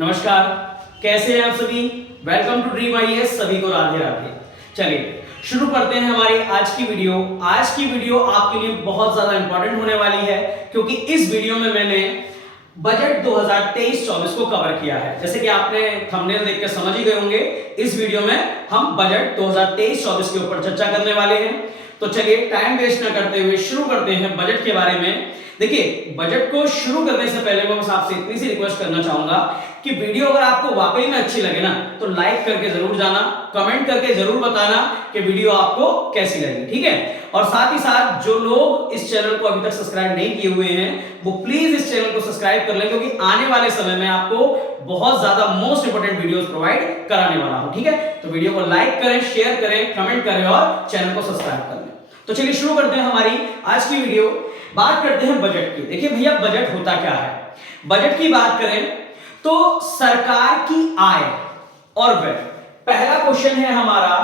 नमस्कार, कैसे हैं आप सभी। Welcome to Dream IAS. सभी को राधे राधे। चलिए शुरू करते हैं हमारी आज की वीडियो। आज की वीडियो आपके लिए बहुत ज्यादा इंपॉर्टेंट होने वाली है क्योंकि इस वीडियो में मैंने बजट 2023-24 को कवर किया है। जैसे कि आपने थंबनेल देख के समझ ही गए होंगे, इस वीडियो में हम बजट 2023-24 के ऊपर चर्चा करने वाले हैं। तो चलिए टाइम वेस्ट न करते हुए शुरू करते हैं बजट के बारे में। देखिए, बजट को शुरू करने से पहले मैं बस आपसे इतनी सी रिक्वेस्ट करना चाहूंगा कि वीडियो अगर आपको वाकई में अच्छी लगे ना तो लाइक करके जरूर जाना, कमेंट करके जरूर बताना कि वीडियो आपको कैसी लगी, ठीक है। और साथ ही साथ जो लोग इस चैनल को अभी तक सब्सक्राइब नहीं किए हुए हैं वो प्लीज इस चैनल को सब्सक्राइब कर लें, क्योंकि आने वाले समय में आपको बहुत ज्यादा मोस्ट इंपोर्टेंट वीडियोस प्रोवाइड कराने वाला हूं, ठीक है। तो वीडियो को लाइक करें, शेयर करें, कमेंट करें और चैनल को सब्सक्राइब कर लें। तो चलिए शुरू करते हैं हमारी आज की वीडियो। बात करते हैं बजट की। देखिए भैया, बजट होता क्या है। बजट की बात करें तो सरकार की आय और व्यय। पहला क्वेश्चन है हमारा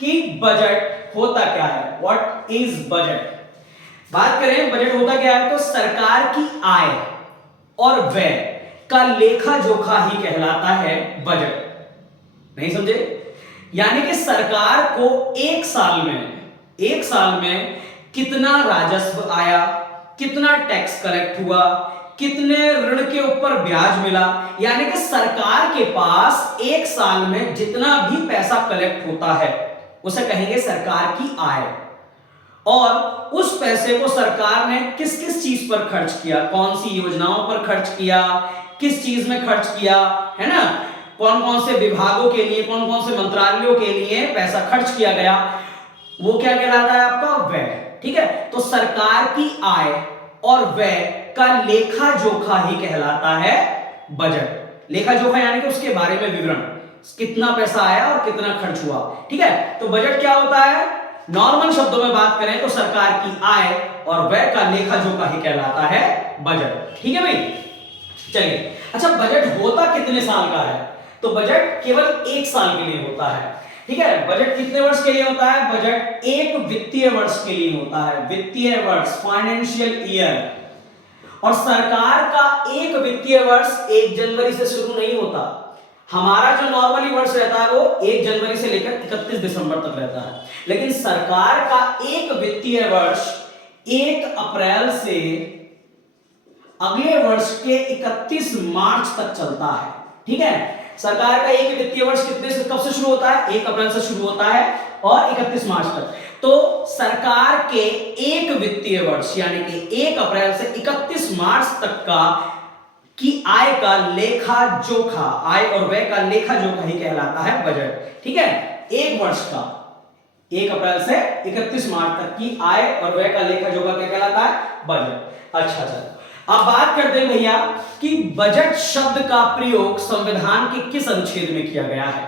कि बजट होता क्या है, व्हाट इज बजट। बात करें बजट होता क्या है तो सरकार की आय और व्यय का लेखा जोखा ही कहलाता है बजट। नहीं समझे? यानी कि सरकार को एक साल में कितना राजस्व आया, कितना टैक्स कलेक्ट हुआ, कितने ऋण के ऊपर ब्याज मिला, यानी कि सरकार के पास एक साल में जितना भी पैसा कलेक्ट होता है उसे कहेंगे सरकार की आय। और उस पैसे को सरकार ने किस किस चीज पर खर्च किया, कौन सी योजनाओं पर खर्च किया, किस चीज में खर्च किया, है ना, कौन कौन से विभागों के लिए, कौन कौन से मंत्रालयों के लिए पैसा खर्च किया गया, वो क्या कहलाता है आपका व्यय, ठीक है। तो सरकार की आय और व्यय का लेखा जोखा ही कहलाता है बजट। लेखा जोखा यानी कि उसके बारे में विवरण, कितना पैसा आया और कितना खर्च हुआ, ठीक है। तो बजट क्या होता है, नॉर्मल शब्दों में बात करें तो सरकार की आय और व्यय का लेखा जोखा ही कहलाता है बजट, ठीक है भाई। चलिए, अच्छा बजट होता कितने साल का है, तो बजट केवल एक साल के लिए होता है, ठीक है। बजट कितने वर्ष के लिए होता है, बजट एक वित्तीय वर्ष के लिए होता है, वित्तीय वर्ष, फाइनेंशियल ईयर। और सरकार का एक वित्तीय वर्ष 1 जनवरी से शुरू नहीं होता। हमारा जो नॉर्मली वर्ष रहता है वो 1 जनवरी से लेकर 31 दिसंबर तक रहता है, लेकिन सरकार का एक वित्तीय वर्ष 1 अप्रैल से अगले वर्ष के 31 मार्च तक चलता है, ठीक है। सरकार का एक वित्तीय वर्ष कब से शुरू होता है, 1 अप्रैल से शुरू होता है और 31 मार्च तक। तो सरकार के एक वित्तीय वर्ष यानी कि 1 अप्रैल से 31 मार्च तक का की आय का लेखा जोखा, आय और व्यय का लेखा जोखा ही कहलाता है बजट, ठीक है। एक वर्ष का 1 अप्रैल से 31 मार्च तक की आय और व्यय का लेखा जोखा क्या कहलाता है, बजट। अच्छा चलो, अब बात करते हैं भैया कि बजट शब्द का प्रयोग संविधान के किस अनुच्छेद में किया गया है।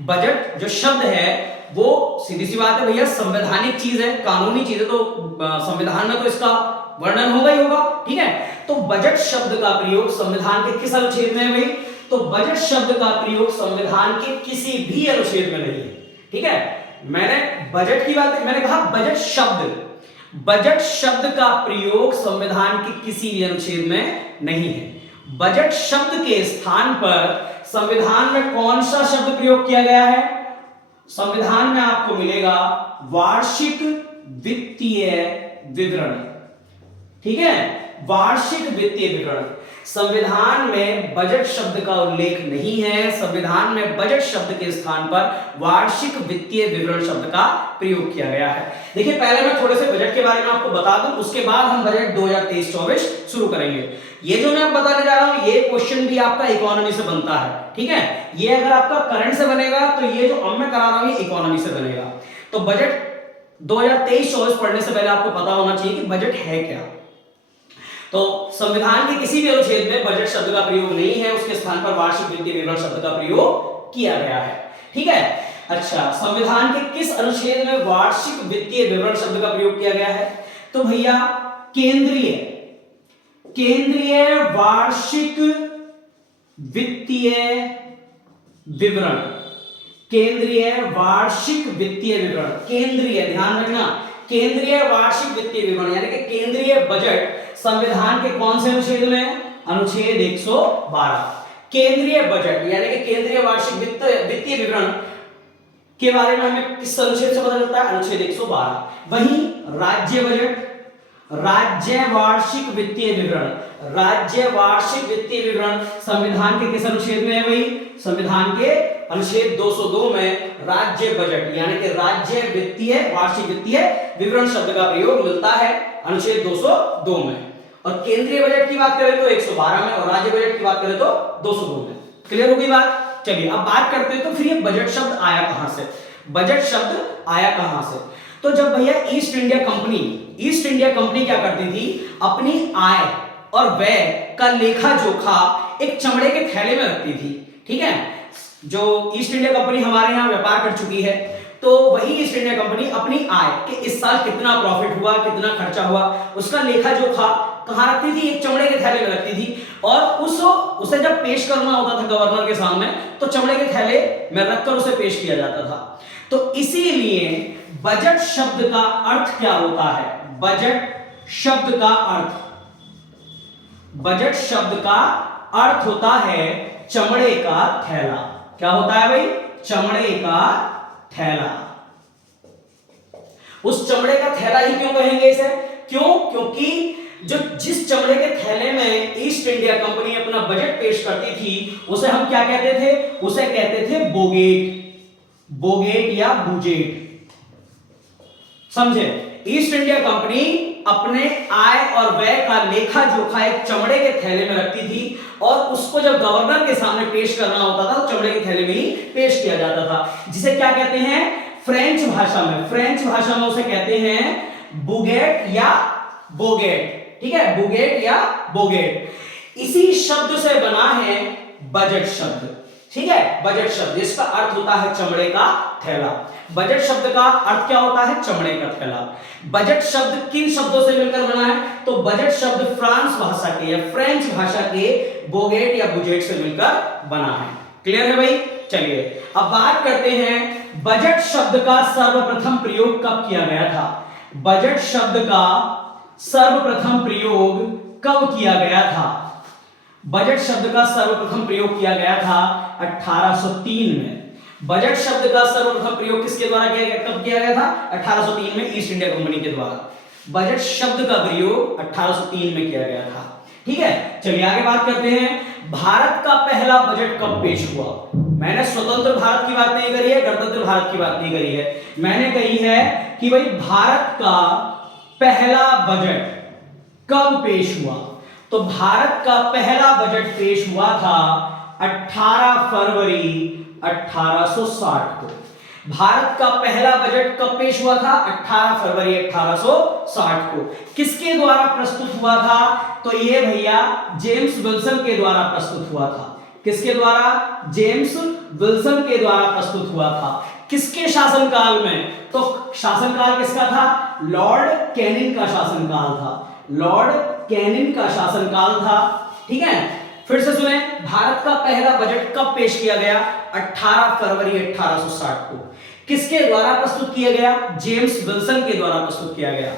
बजट जो शब्द है वो सीधी सी बात है भैया, संवैधानिक चीज है, कानूनी चीज है, तो संविधान में तो इसका वर्णन होगा ही होगा, ठीक है। तो बजट शब्द का प्रयोग संविधान के किस अनुच्छेद में है भाई, तो बजट शब्द का प्रयोग संविधान के किसी भी अनुच्छेद में नहीं है, ठीक है। मैंने बजट की बात, मैंने कहा बजट शब्द का प्रयोग संविधान के किसी भी अनुच्छेद में नहीं है। बजट शब्द के स्थान पर संविधान में कौन सा शब्द प्रयोग किया गया है, संविधान में आपको मिलेगा वार्षिक वित्तीय विवरण, ठीक है। वार्षिक वित्तीय विवरण, संविधान में बजट शब्द का उल्लेख नहीं है। संविधान में बजट शब्द के स्थान पर वार्षिक वित्तीय विवरण शब्द का प्रयोग किया गया है। देखिए, पहले मैं थोड़े से बजट के बारे में आपको बता दूं, उसके बाद हम बजट 2023-24 शुरू करेंगे। ये जो मैं बताने जा रहा हूं ये क्वेश्चन भी आपका इकोनॉमी से बनता है, ठीक है। ये अगर आपका करंट से बनेगा तो ये जो अब मैं करा रहा हूं ये इकोनॉमी से बनेगा। तो बजट 2023-24 पढ़ने से पहले आपको पता होना चाहिए कि बजट है क्या। तो संविधान के किसी भी अनुच्छेद में बजट शब्द का प्रयोग नहीं है, उसके स्थान पर वार्षिक वित्तीय विवरण शब्द का प्रयोग किया गया है, ठीक है। अच्छा, संविधान के किस अनुच्छेद में वार्षिक वित्तीय विवरण शब्द का प्रयोग किया गया है, तो भैया केंद्रीय वार्षिक वित्तीय विवरण, केंद्रीय वार्षिक वित्तीय विवरण, केंद्रीय, ध्यान रखना, केंद्रीय वार्षिक वित्तीय विवरण यानी कि केंद्रीय बजट संविधान के कौन से अनुच्छेद में, अनुच्छेद 112। केंद्रीय बजट यानी कि केंद्रीय वार्षिक वित्तीय विवरण के बारे में हमें किस अनुच्छेद से पता चलता है? अनुच्छेद 112। वहीं राज्य बजट, राज्य वार्षिक वित्तीय विवरण, राज्य वार्षिक वित्तीय विवरण संविधान के किस अनुच्छेद में है? वही संविधान के अनुच्छेद 202 में राज्य बजट यानी कि राज्य वित्तीय वार्षिक वित्तीय विवरण शब्द का प्रयोग मिलता है अनुच्छेद 202 में। और केंद्रीय बजट की बात करें तो 112 में, और राज्य बजट की बात करें तो 202 में। क्लियर हो गई बात? चलिए अब बात करते हैं तो फिर ये बजट शब्द आया कहां से? बजट शब्द आया कहां से? तो जब भैया ईस्ट इंडिया कंपनी क्या करती थी? अपनी आय और व्यय का लेखा जोखा एक चमड़े के थैले में रखती थी। ठीक है, जो ईस्ट इंडिया कंपनी हमारे यहाँ व्यापार कर चुकी है, तो वही ईस्ट इंडिया कंपनी अपनी आय कि इस साल कितना प्रॉफिट हुआ, कितना खर्चा हुआ, उसका लेखा जोखा कहां रखती थी? एक चमड़े के थैले में रखती थी। और उसे जब पेश करना होता था गवर्नर के सामने, तो चमड़े के थैले में रखकर उसे पेश किया जाता था। तो इसीलिए बजट शब्द का अर्थ क्या होता है? बजट शब्द का अर्थ, बजट शब्द का अर्थ होता है चमड़े का थैला। क्या होता है भाई? चमड़े का थैला। उस चमड़े का थैला ही क्यों कहेंगे इसे? क्यों? क्योंकि जिस चमड़े के थैले में ईस्ट इंडिया कंपनी अपना बजट पेश करती थी, उसे हम क्या कहते थे? उसे कहते थे बोगेट, बोगेट या बुजेट। समझे? ईस्ट इंडिया कंपनी अपने आय और व्यय का लेखा जोखा एक चमड़े के थैले में रखती थी, और उसको जब गवर्नर के सामने पेश करना होता था, तो चमड़े के थैले में ही पेश किया जाता था, जिसे क्या कहते हैं? फ्रेंच भाषा में उसे कहते हैं बुगेट या बोगेट। ठीक है, बुगेट या बोगेट। इसी शब्द से बना है बजट शब्द। ठीक है, बजट शब्द, इसका अर्थ होता है चमड़े का थैला। बजट शब्द का अर्थ क्या होता है? चमड़े का थैला। बजट शब्द किन शब्दों से मिलकर बना है? तो बजट शब्द फ्रांस भाषा के या फ्रेंच भाषा के बोगेट या बुजेट से मिलकर बना है। क्लियर है भाई? चलिए अब बात करते हैं बजट शब्द का सर्वप्रथम प्रयोग कब किया गया था? बजट शब्द का सर्वप्रथम प्रयोग कब किया गया था? बजट शब्द का सर्वप्रथम प्रयोग किया गया था 1803 में। बजट शब्द का सर्वप्रथम प्रयोग किसके द्वारा किया गया? कब किया गया था? 1803 में ईस्ट इंडिया कंपनी के द्वारा बजट शब्द का प्रयोग 1803 में किया गया था। ठीक है, चलिए आगे बात करते हैं भारत का पहला बजट कब पेश हुआ। मैंने स्वतंत्र भारत की बात नहीं करी है, गणतंत्र भारत की बात नहीं करी है, मैंने कही है कि भाई भारत का पहला बजट कब पेश हुआ। तो भारत का पहला बजट पेश हुआ था 18 फरवरी 1860 को। भारत का पहला बजट कब पेश हुआ था? 18 फरवरी 1860 को। किसके द्वारा प्रस्तुत हुआ था? तो ये भैया जेम्स विल्सन के द्वारा प्रस्तुत हुआ था। किसके द्वारा? जेम्स विल्सन के द्वारा प्रस्तुत हुआ था। किसके शासनकाल में? तो शासनकाल किसका था? लॉर्ड कैनिंग का शासनकाल था। लॉर्ड कैनिंग का शासनकाल था। ठीक है, फिर से सुने, भारत का पहला बजट कब पेश किया गया? 18 फरवरी 1860 को। किसके द्वारा प्रस्तुत किया गया? जेम्स विल्सन के द्वारा प्रस्तुत किया गया।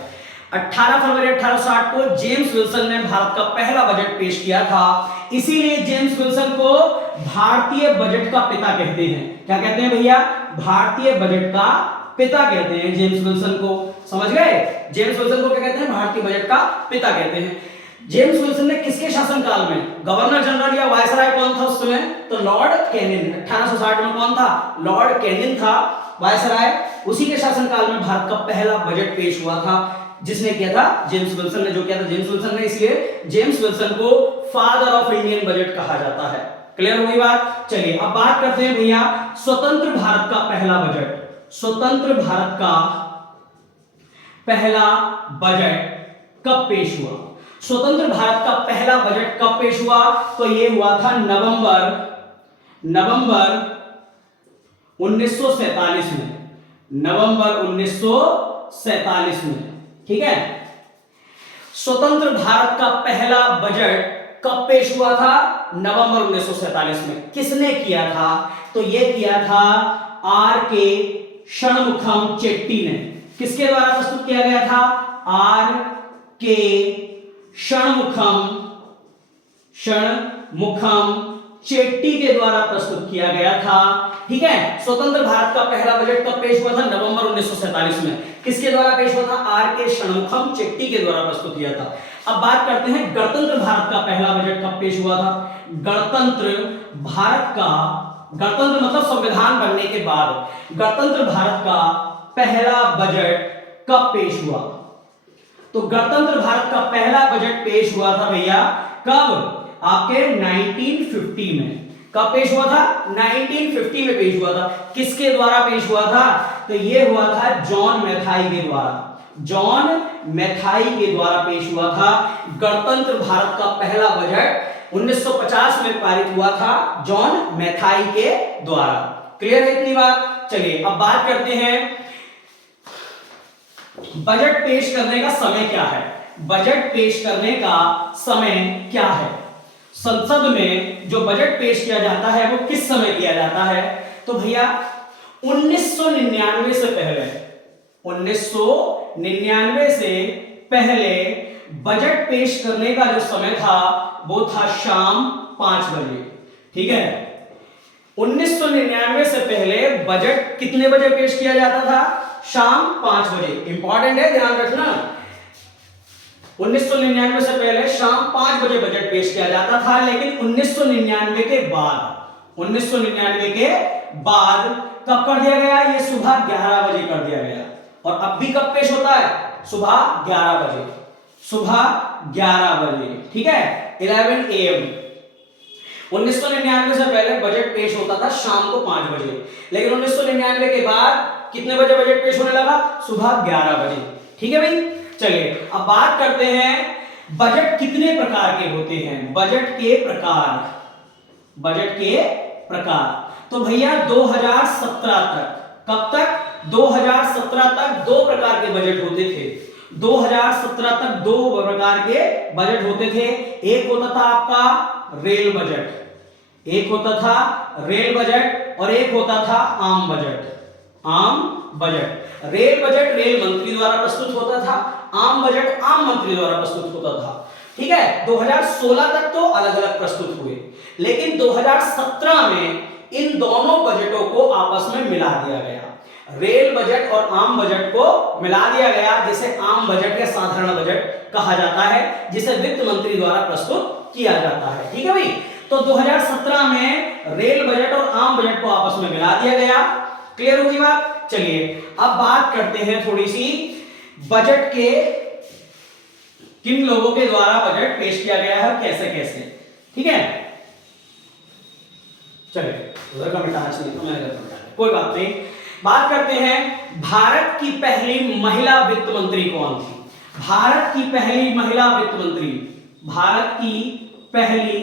18 फरवरी 1860 को जेम्स विल्सन ने भारत का पहला बजट पेश किया था। इसीलिए जेम्स विल्सन को भारतीय बजट का पिता कहते हैं। क्या कहते हैं भैया? भारतीय बजट का पिता कहते हैं जेम्स विल्सन को। समझ गए? जेम्स विल्सन को क्या कहते हैं? भारतीय बजट का पिता कहते हैं। जेम्स विल्सन ने किसके शासनकाल में? गवर्नर जनरल या वायसराय कौन था उस समय? तो लॉर्ड कैनिंग। 1860 में कौन था? लॉर्ड कैनिंग था वायसराय। उसी के शासनकाल में भारत का पहला बजट पेश हुआ था। जिसने किया था? जेम्स विल्सन ने जो किया था जेम्स विल्सन ने, इसलिए जेम्स विल्सन को फादर ऑफ इंडियन बजट कहा जाता है। क्लियर हो गई बात? चलिए अब बात करते हैं भैया स्वतंत्र भारत का पहला बजट। स्वतंत्र भारत का पहला बजट कब पेश हुआ? स्वतंत्र भारत का पहला बजट कब पेश हुआ? तो यह हुआ था नवंबर 1947 में। नवंबर 1947 में। ठीक है, स्वतंत्र भारत का पहला बजट कब पेश हुआ था? नवंबर 1947 में। किसने किया था? तो यह किया था आर के षणमुखम चेट्टी ने। किसके द्वारा प्रस्तुत किया गया था? आर के षणमुखम चेट्टी के द्वारा प्रस्तुत किया गया था। ठीक है, स्वतंत्र भारत का पहला बजट कब पेश हुआ था? नवंबर 1947 में। किसके द्वारा पेश हुआ था? आर के षणमुखम चेट्टी के द्वारा प्रस्तुत किया था। अब बात करते हैं गणतंत्र भारत का पहला बजट कब पेश हुआ था? गणतंत्र भारत का, गणतंत्र मतलब संविधान बनने के बाद गणतंत्र भारत का पहला बजट कब पेश हुआ? तो गणतंत्र भारत का पहला बजट पेश हुआ था भैया कब? आपके 1950 में। कब पेश हुआ था? 1950 में पेश हुआ था। किसके द्वारा पेश हुआ था? तो ये हुआ था जॉन मैथाई के द्वारा। जॉन मैथाई के द्वारा पेश हुआ था। गणतंत्र भारत का पहला बजट 1950 में पारित हुआ था जॉन मैथाई के द्वारा। क्लियर है इतनी बात? चलिए अब बात करते हैं बजट पेश करने का समय क्या है। बजट पेश करने का समय क्या है? संसद में जो बजट पेश किया जाता है वो किस समय किया जाता है? तो भैया 1999 से पहले, 1999 से पहले बजट पेश करने का जो समय था वो था शाम 5 बजे। ठीक है, 1999 से पहले बजट कितने बजे पेश किया जाता था? शाम 5 बजे। इंपॉर्टेंट है, ध्यान रखना। 1999 से पहले शाम 5 बजे बजट पेश किया जाता था, लेकिन 1999 के बाद, 1999 के बाद कब कर दिया गया? ये सुबह 11 बजे कर दिया गया। और अब भी कब पेश होता है? सुबह 11 बजे। सुबह 11 बजे। ठीक है, 11 AM। 1999 से पहले बजट पेश होता था शाम को 5 बजे, लेकिन 1999 के बाद कितने बजे बजट पेश होने लगा? सुबह 11 बजे। ठीक है भाई, चलिए अब बात करते हैं बजट कितने प्रकार के होते हैं। बजट के प्रकार, बजट के प्रकार। तो भैया 2017 तक, कब तक? 2017 तक 2 प्रकार के बजट होते थे। 2017 तक 2 प्रकार के बजट होते थे। एक होता था आपका रेल बजट, एक होता था रेल बजट, और एक होता था आम बजट। आम बजट, रेल बजट रेल मंत्री द्वारा प्रस्तुत होता था, आम बजट आम मंत्री द्वारा प्रस्तुत होता था। ठीक है, 2016 तक तो अलग अलग प्रस्तुत हुए, लेकिन 2017 में इन दोनों बजटों को आपस में मिला दिया गया। रेल बजट और आम बजट को मिला दिया गया, जिसे आम बजट या साधारण बजट कहा जाता है, जिसे वित्त मंत्री द्वारा प्रस्तुत किया जाता है। ठीक है भाई, तो 2017 में रेल बजट और आम बजट को आपस में मिला दिया गया। क्लियर होगी बात? चलिए अब बात करते हैं थोड़ी सी बजट के किन लोगों के द्वारा बजट पेश किया गया है, कैसे कैसे। ठीक है, चलिए उधर का मिटा नहीं तो मैंने कोई बात नहीं। बात करते हैं भारत की पहली महिला वित्त मंत्री कौन थी? भारत की पहली महिला वित्त मंत्री, भारत की पहली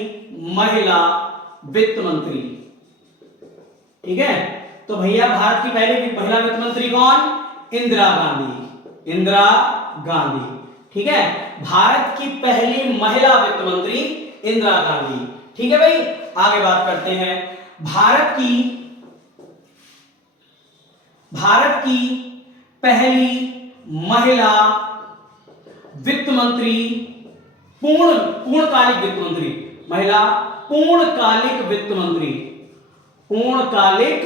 महिला वित्त मंत्री। ठीक है, तो भैया भारत की पहली महिला वित्त मंत्री कौन? इंदिरा गांधी। इंदिरा गांधी। ठीक है, भारत की पहली महिला वित्त मंत्री इंदिरा गांधी। ठीक है भाई, आगे बात करते हैं भारत की पहली महिला वित्त मंत्री, पूर्णकालिक वित्त मंत्री, महिला पूर्णकालिक वित्त मंत्री, पूर्णकालिक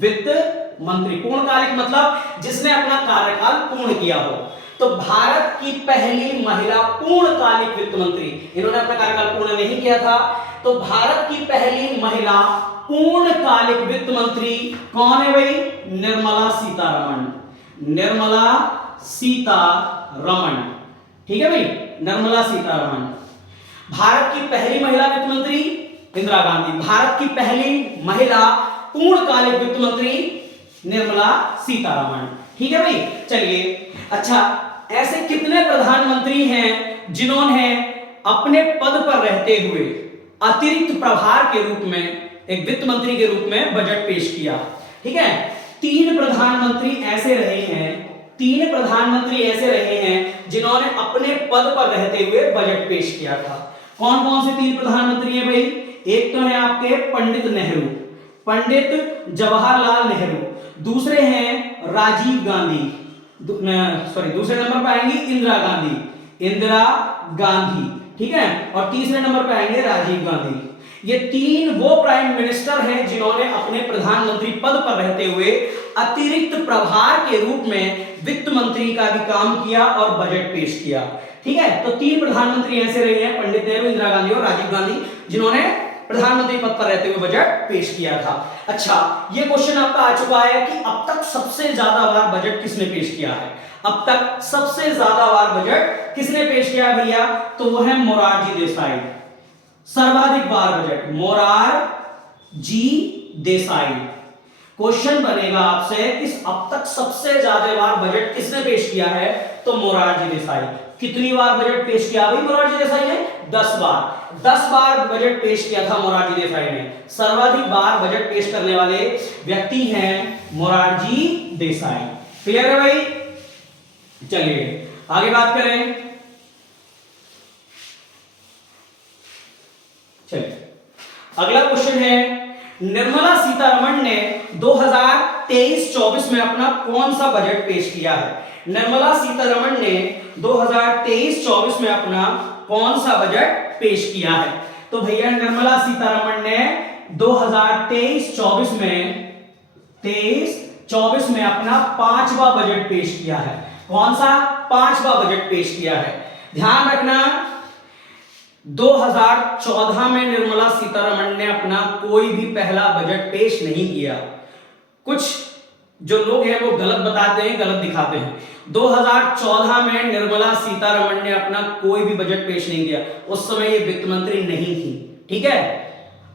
वित्त मंत्री। पूर्णकालिक मतलब जिसने अपना कार्यकाल पूर्ण किया हो। तो भारत की पहली महिला पूर्णकालिक वित्त मंत्री, इन्होंने अपना कार्यकाल पूर्ण नहीं किया था, तो भारत की पहली महिला पूर्णकालिक वित्त मंत्री कौन है भाई? निर्मला सीतारमण। निर्मला सीतारमण। ठीक है भाई, निर्मला सीतारमण। भारत की पहली महिला वित्त मंत्री इंदिरा गांधी, भारत की पहली महिला पूर्णकालिक वित्त मंत्री निर्मला सीतारमण। ठीक है भाई, चलिए अच्छा, ऐसे कितने प्रधानमंत्री हैं जिन्होंने अपने पद पर रहते हुए अतिरिक्त प्रभार के रूप में, एक वित्त मंत्री के रूप में बजट पेश किया? ठीक है, 3 प्रधानमंत्री ऐसे रहे हैं, 3 प्रधानमंत्री ऐसे रहे हैं जिन्होंने अपने पद पर रहते हुए बजट पेश किया था। कौन कौन से 3 प्रधानमंत्री हैं भाई? एक तो है आपके पंडित नेहरू, पंडित जवाहरलाल नेहरू। दूसरे हैं राजीव गांधी, दूसरे नंबर पर आएंगे इंदिरा गांधी, इंदिरा गांधी। ठीक है, और तीसरे नंबर पर आएंगे राजीव गांधी। ये तीन वो प्राइम मिनिस्टर हैं जिन्होंने अपने प्रधानमंत्री पद पर रहते हुए अतिरिक्त प्रभार के रूप में वित्त मंत्री का भी काम किया और बजट पेश किया। ठीक है, तो तीन प्रधानमंत्री ऐसे रहे हैं, पंडित नेहरू, इंदिरा गांधी और राजीव गांधी, जिन्होंने प्रधानमंत्री पद पर रहते हुए बजट पेश किया था। अच्छा, ये क्वेश्चन आपका आ चुका है कि अब तक सबसे ज्यादा बार बजट किसने पेश किया है? अब तक सबसे ज्यादा बार बजट किसने पेश किया है भैया? तो वो है मोरारजी देसाई। सर्वाधिक बार बजट मोरारजी देसाई। क्वेश्चन बनेगा आपसे कि अब तक सबसे ज्यादा बार बजट किसने पेश किया है? तो मोरारजी देसाई। कितनी बार बजट पेश किया भाई मोरारजी देसाई ने? 10 बार। 10 बार बजट पेश किया था मोरारजी देसाई ने। सर्वाधिक बार बजट पेश करने वाले व्यक्ति हैं मोरारजी देसाई। क्लियर है भाई? चलिए आगे बात करें। चलिए अगला क्वेश्चन है, निर्मला सीतारमण ने 2023-24 में अपना कौन सा बजट पेश किया है? निर्मला सीतारमण ने 2023-24 में अपना कौन सा बजट पेश किया है? तो भैया निर्मला सीतारमण ने 2023-24 में अपना 5वां बजट पेश किया है। कौन सा? 5वां बजट पेश किया है। ध्यान रखना, 2014 में निर्मला सीतारमण ने अपना कोई भी पहला बजट पेश नहीं किया। कुछ जो लोग हैं वो गलत बताते हैं, गलत दिखाते हैं। 2014 में निर्मला सीतारमण ने अपना कोई भी बजट पेश नहीं किया। उस समय ये वित्त मंत्री नहीं थी। ठीक है,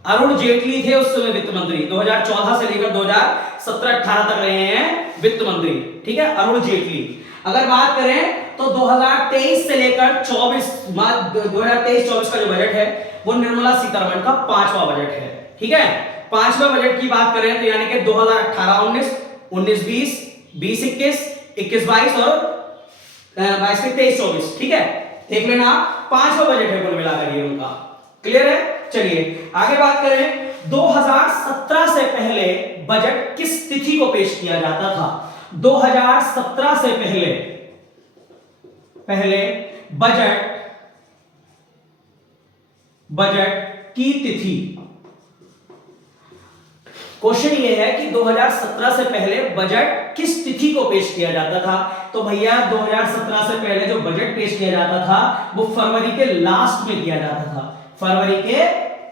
अरुण जेटली थे उस समय वित्त मंत्री। 2014 से लेकर 2017-18 तक रहे हैं वित्त मंत्री। ठीक है, अरुण जेटली। अगर बात करें तो 2023 से लेकर 2023-24 का जो बजट है वो निर्मला सीतारमण का 5वां बजट है। ठीक है, 5वां बजट की बात करें तो यानी कि 2018-19, 19-20, 20-21, 21-22 और 22-23-24। ठीक है, देख लेना, 5वां बजट है कुल मिलाकर ये उनका। क्लियर है? चलिए आगे बात करें। 2017 से पहले बजट किस तिथि को पेश किया जाता था? 2017 से पहले बजट की तिथि। क्वेश्चन ये है कि 2017 से पहले बजट किस तिथि को पेश किया जाता था? तो भैया 2017 से पहले जो बजट पेश किया जाता था वो फरवरी के लास्ट में किया जाता था, फरवरी के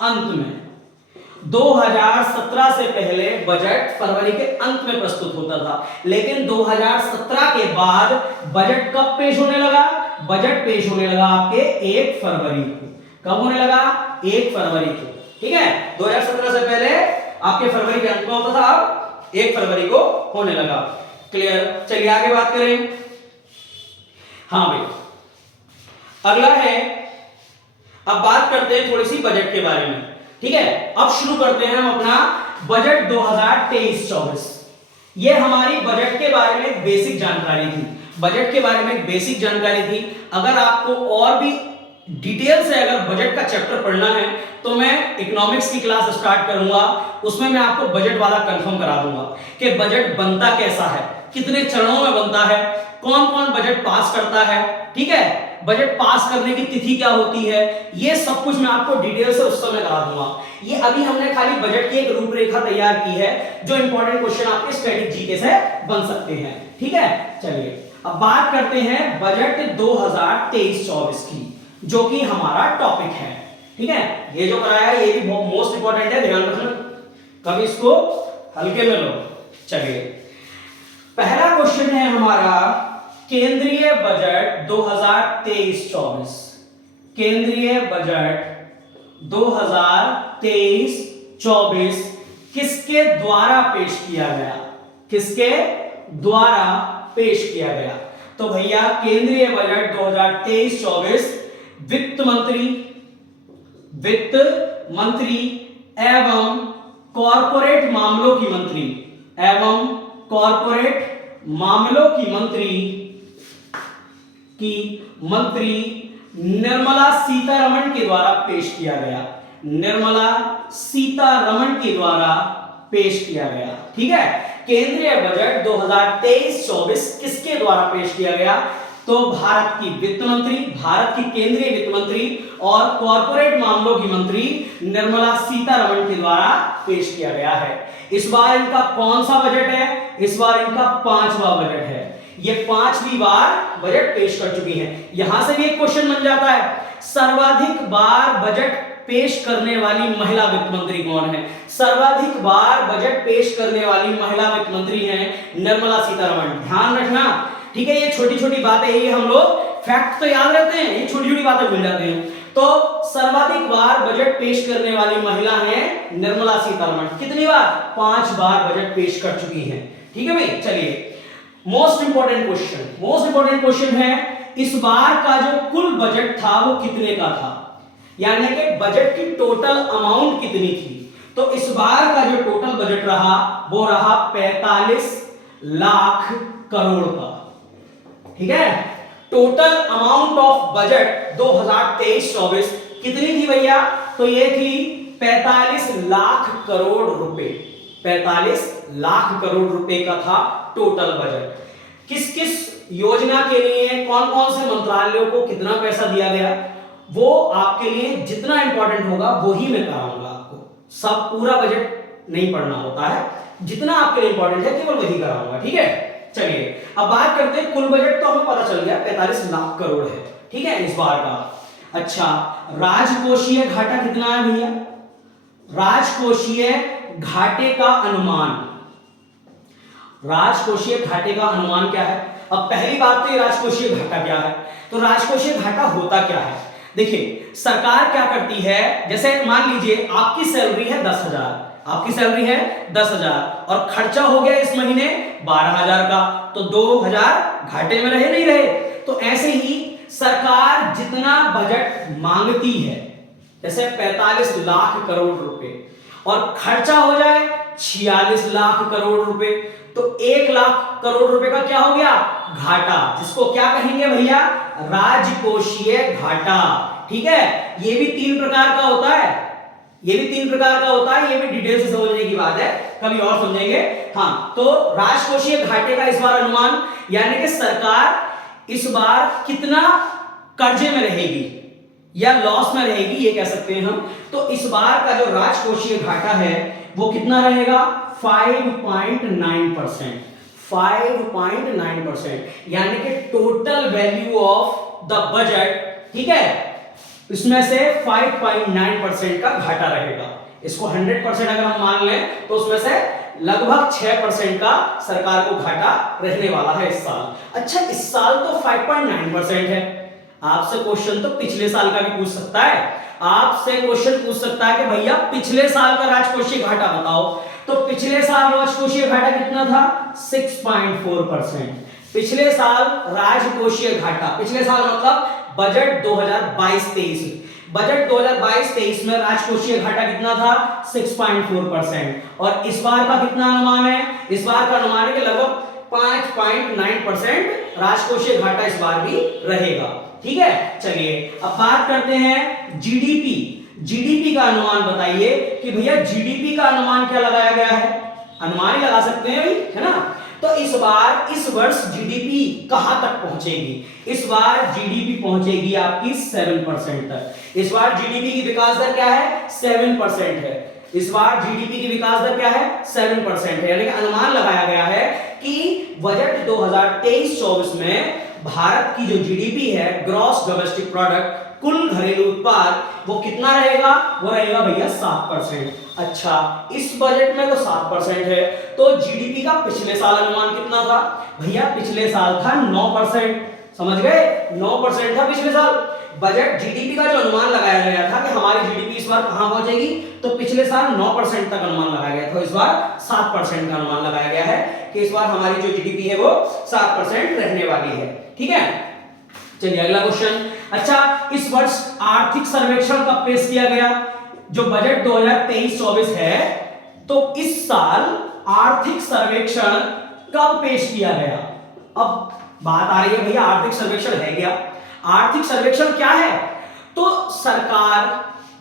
अंत में। 2017 से पहले बजट फरवरी के अंत में प्रस्तुत होता था, लेकिन 2017 के बाद बजट कब पेश होने लगा? बजट पेश होने लगा आपके 1 फरवरी को। कब होने लगा? 1 फरवरी को। ठीक है, 2017 से पहले आपके फरवरी के अंत में होता था, अब 1 फरवरी को होने लगा। क्लियर? चलिए आगे बात करें। हाँ भाई, अगला है, अब बात करते हैं थोड़ी सी बजट के बारे में। ठीक है, अब शुरू करते हैं हम अपना बजट 2023-24। ये हमारी बजट के बारे में एक बेसिक जानकारी थी। बजट के बारे में एक बेसिक जानकारी थी। अगर आपको और भी डिटेल से अगर बजट का चैप्टर पढ़ना है तो मैं इकोनॉमिक्स की क्लास स्टार्ट करूंगा, उसमें मैं आपको बजट वाला कंफर्म करा दूंगा कि बजट बनता कैसा है, कितने चरणों में बनता है, कौन कौन बजट पास करता है। ठीक है, बजट पास करने की तिथि क्या होती है, ये सब कुछ मैं आपको डिटेल से उस समय करा दूंगा। ये अभी हमने खाली बजट की एक रूपरेखा तैयार की है जो इंपॉर्टेंट क्वेश्चन आपके स्टैटिक जीके से बन सकते हैं। ठीक है, चलिए अब बात करते हैं बजट 2023-24 की, जो कि हमारा टॉपिक है। ठीक है, ये जो कराया है ये भी मोस्ट इंपॉर्टेंट है, ध्यान रखना, कभी इसको हल्के में लो। चलिए पहला क्वेश्चन है हमारा, केंद्रीय बजट 2023-24। केंद्रीय बजट 2023-24 किसके द्वारा पेश किया गया? किसके द्वारा पेश किया गया? तो भैया केंद्रीय बजट 2023-24 वित्त मंत्री एवं कॉरपोरेट मामलों की मंत्री निर्मला सीतारमण के द्वारा पेश किया गया। निर्मला सीतारमण के द्वारा पेश किया गया। ठीक है, केंद्रीय बजट 2023-24 किसके द्वारा पेश किया गया? तो भारत की वित्त मंत्री, भारत की केंद्रीय वित्त मंत्री और कॉर्पोरेट मामलों की मंत्री निर्मला सीतारमण के द्वारा पेश किया गया है। इस बार इनका कौन सा बजट है? इस बार इनका 5वां बजट है। ये 5वीं बार बजट पेश कर चुकी हैं। यहां से भी एक क्वेश्चन बन जाता है, सर्वाधिक बार बजट पेश करने वाली महिला वित्त मंत्री कौन है? सर्वाधिक बार बजट पेश करने वाली महिला वित्त मंत्री हैं निर्मला सीतारमण। ध्यान रखना, ठीक है। ये छोटी छोटी बातें, ये हम लोग फैक्ट तो याद रहते हैं, ये छोटी छोटी बातें भूल जाते हैं। तो सर्वाधिक बार बजट पेश करने वाली महिला है निर्मला सीतारमण। कितनी बार? 5 बार बजट पेश कर चुकी हैं। ठीक है भाई, चलिए मोस्ट इंपॉर्टेंट क्वेश्चन है, इस बार का जो कुल बजट था वो कितने का था, यानी कि बजट की टोटल अमाउंट कितनी थी? तो इस बार का जो टोटल बजट रहा वो रहा 45 लाख करोड़ का। ठीक है, टोटल अमाउंट ऑफ बजट 2023-24 कितनी थी भैया? तो ये थी 45 लाख करोड़ रुपए। 45 लाख करोड़ रुपए का था टोटल बजट। किस किस योजना के लिए, कौन कौन से मंत्रालयों को कितना पैसा दिया गया, वो आपके लिए जितना इंपॉर्टेंट होगा वही मैं कराऊंगा आपको। सब पूरा बजट नहीं पढ़ना होता है, जितना आपके लिए इंपॉर्टेंट है केवल वही कराऊंगा। ठीक है, चलिए अब बात करते हैं। कुल बजट तो हमें पता चल गया 45 लाख करोड़ है, ठीक है, इस बार का। अच्छा, राजकोषीय घाटा कितना है भैया? राजकोषीय घाटे का अनुमान, राजकोषीय घाटे का अनुमान क्या है? अब पहली बात तो ये राजकोषीय घाटा क्या है? तो राजकोषीय घाटा होता क्या है? देखिए, सरकार क्या करती है, जैसे मान लीजिए आपकी सैलरी है 10,000, आपकी सैलरी है 10,000 और खर्चा हो गया इस महीने 12,000 का, तो 2,000 घाटे में रहे नहीं रहे? तो ऐसे ही सरकार जितना बजट मांगती है, जैसे 45 लाख करोड़ रुपए और खर्चा हो जाए 46 लाख करोड़ रुपए, तो 1 लाख करोड़ रुपए का क्या हो गया? घाटा, जिसको क्या कहेंगे भैया? राजकोषीय घाटा। ठीक है, ये भी 3 प्रकार का होता है, ये भी 3 प्रकार का होता है, ये भी डिटेल से समझने की बात है, कभी और समझेंगे। हाँ, तो राजकोषीय घाटे का इस बार अनुमान, यानी कि सरकार इस बार कितना कर्जे में रहेगी या लॉस में रहेगी, ये कह सकते हैं हम। तो इस बार का जो राजकोषीय घाटा है वो कितना रहेगा? 5.9%, 5.9%, यानी कि total value of the budget, ठीक है, इसमें से 5.9% का घाटा रहेगा। इसको 100% अगर हम मान लें तो उसमें से लगभग 6% का सरकार को घाटा रहने वाला है इस साल। अच्छा, इस साल तो 5.9% है। आपसे क्वेश्चन तो पिछले साल का भी पूछ सकता है, आपसे क्वेश्चन पूछ सकता है कि भैया पिछले साल का राजकोषीय घाटा बताओ। तो पिछले साल राजकोषीय घाटा कितना था? 6.4%। पिछले साल राजकोषीय घाटा, पिछले साल मतलब बजट 2022-23, बजट 2022-23 में राजकोषीय घाटा कितना था? 6.4%। और इस बार का कितना अनुमान है? इस बार का अनुमान है कि लगभग 5.9% राजकोषीय घाटा इस बार भी रहेगा। ठीक है, चलिए अब बात करते हैं जीडीपी। जीडीपी का अनुमान बताइए कि भैया जीडीपी का अनुमान क्या लगाया गया है? अनुमान ही लगा सकते हैं भाई, है ना? तो इस बार, इस वर्ष जीडीपी कहां तक पहुंचेगी? इस बार जीडीपी पहुंचेगी आपकी 7% तक। इस बार जीडीपी की विकास दर क्या है? 7% है। इस बार जीडीपी की विकास दर क्या है? 7% है। यानी कि अनुमान लगाया गया है कि बजट 2023-24 में भारत की जो जीडीपी है, ग्रॉस डोमेस्टिक प्रोडक्ट, कुल घरेलू उत्पाद, वो कितना रहेगा? वो रहेगा भैया 7%। अच्छा, इस बजट में तो 7% है, तो जीडीपी का पिछले साल अनुमान कितना था? भैया पिछले साल था 9%। समझ गए? 9% था पिछले साल। बजट जीडीपी का जो अनुमान लगाया गया था कि हमारी जीडीपी इस बार कहां पहुंचेगी, तो पिछले साल 9% तक अनुमान लगाया गया था, इस बार 7% का अनुमान लगाया गया है कि इस बार हमारी जो जीडीपी है वो 7% रहने वाली है। ठीक है, चलिए अगला क्वेश्चन। अच्छा, इस वर्ष आर्थिक सर्वेक्षण कब पेश किया गया? जो बजट 2023-24 है, तो इस साल आर्थिक सर्वेक्षण कब पेश किया गया? अब बात आ रही है भैया आर्थिक सर्वेक्षण है क्या? आर्थिक सर्वेक्षण क्या है? तो सरकार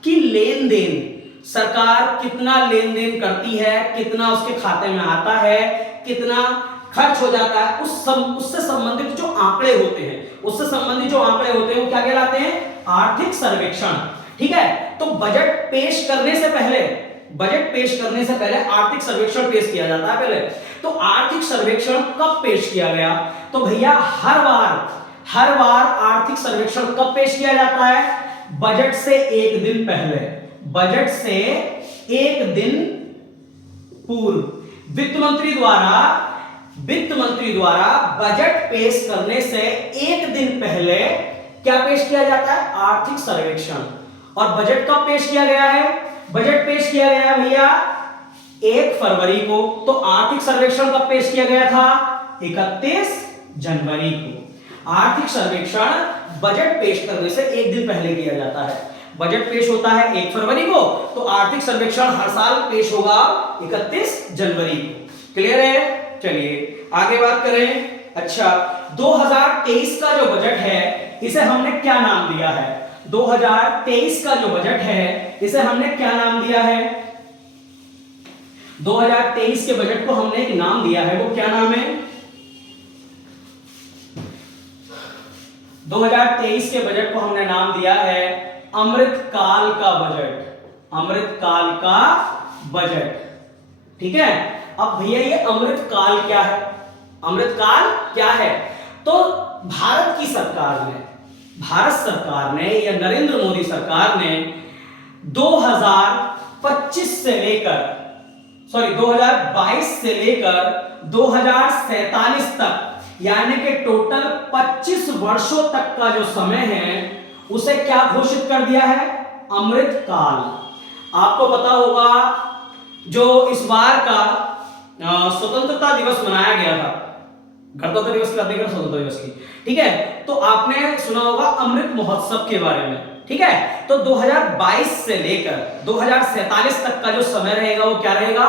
की लेन देन, सरकार कितना लेन देन करती है, कितना उसके खाते में आता है, कितना खर्च हो जाता है उससे संबंधित जो आंकड़े होते हैं, उससे संबंधित जो आंकड़े होते हैं वो क्या कहलाते हैं? आर्थिक सर्वेक्षण। ठीक है, तो बजट पेश करने से पहले आर्थिक सर्वेक्षण पेश किया जाता है पहले। तो आर्थिक सर्वेक्षण कब पेश किया गया? तो भैया हर बार आर्थिक सर्वेक्षण कब पेश किया जाता है? बजट से एक दिन पहले, बजट से एक दिन पूर्व वित्त मंत्री द्वारा बजट पेश करने से एक दिन पहले क्या पेश किया जाता है? आर्थिक सर्वेक्षण। और बजट कब पेश किया गया है? बजट पेश किया गया है भैया 1 फरवरी को। तो आर्थिक सर्वेक्षण कब पेश किया गया था? 31 जनवरी को। आर्थिक सर्वेक्षण बजट पेश करने से एक दिन पहले किया जाता है। बजट पेश होता है 1 फरवरी को, तो आर्थिक सर्वेक्षण हर साल पेश होगा 31 जनवरी को। क्लियर है? चलिए आगे बात करें। अच्छा, 2023 का जो बजट है इसे हमने क्या नाम दिया है? 2023 का जो बजट है इसे हमने क्या नाम दिया है? 2023 के बजट को हमने एक नाम दिया है, वो क्या नाम है? 2023 के बजट को हमने नाम दिया है अमृतकाल का बजट। अमृतकाल का बजट। ठीक है, अब भैया ये अमृतकाल क्या है? अमृतकाल क्या है? तो भारत सरकार ने या नरेंद्र मोदी सरकार ने 2022 से लेकर 2047 तक, यानी कि टोटल 25 वर्षों तक का जो समय है उसे क्या घोषित कर दिया है? अमृतकाल। आपको पता होगा जो इस बार का स्वतंत्रता दिवस मनाया गया था, गणतंत्र दिवस की बात नहीं कर, स्वतंत्रता दिवस की, ठीक है, तो आपने सुना होगा अमृत महोत्सव के बारे में। ठीक है, तो 2022 से लेकर 2047 तक का जो समय रहेगा वो क्या रहेगा?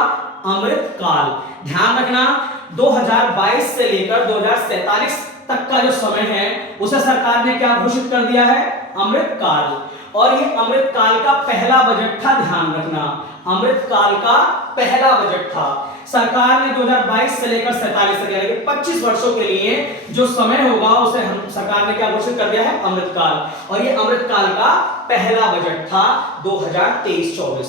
अमृतकाल। ध्यान रखना, 2022 से लेकर 2047 तक का जो समय है उसे सरकार ने क्या घोषित कर दिया है? अमृतकाल। और ये अमृतकाल का पहला बजट था, ध्यान रखना, अमृतकाल का पहला बजट था। सरकार ने 2022 से लेकर 47 तक यानी कि 25 वर्षों के लिए जो समय होगा उसे हम सरकार ने क्या घोषित कर दिया है? अमृतकाल। और ये अमृतकाल का पहला बजट था 2023-24।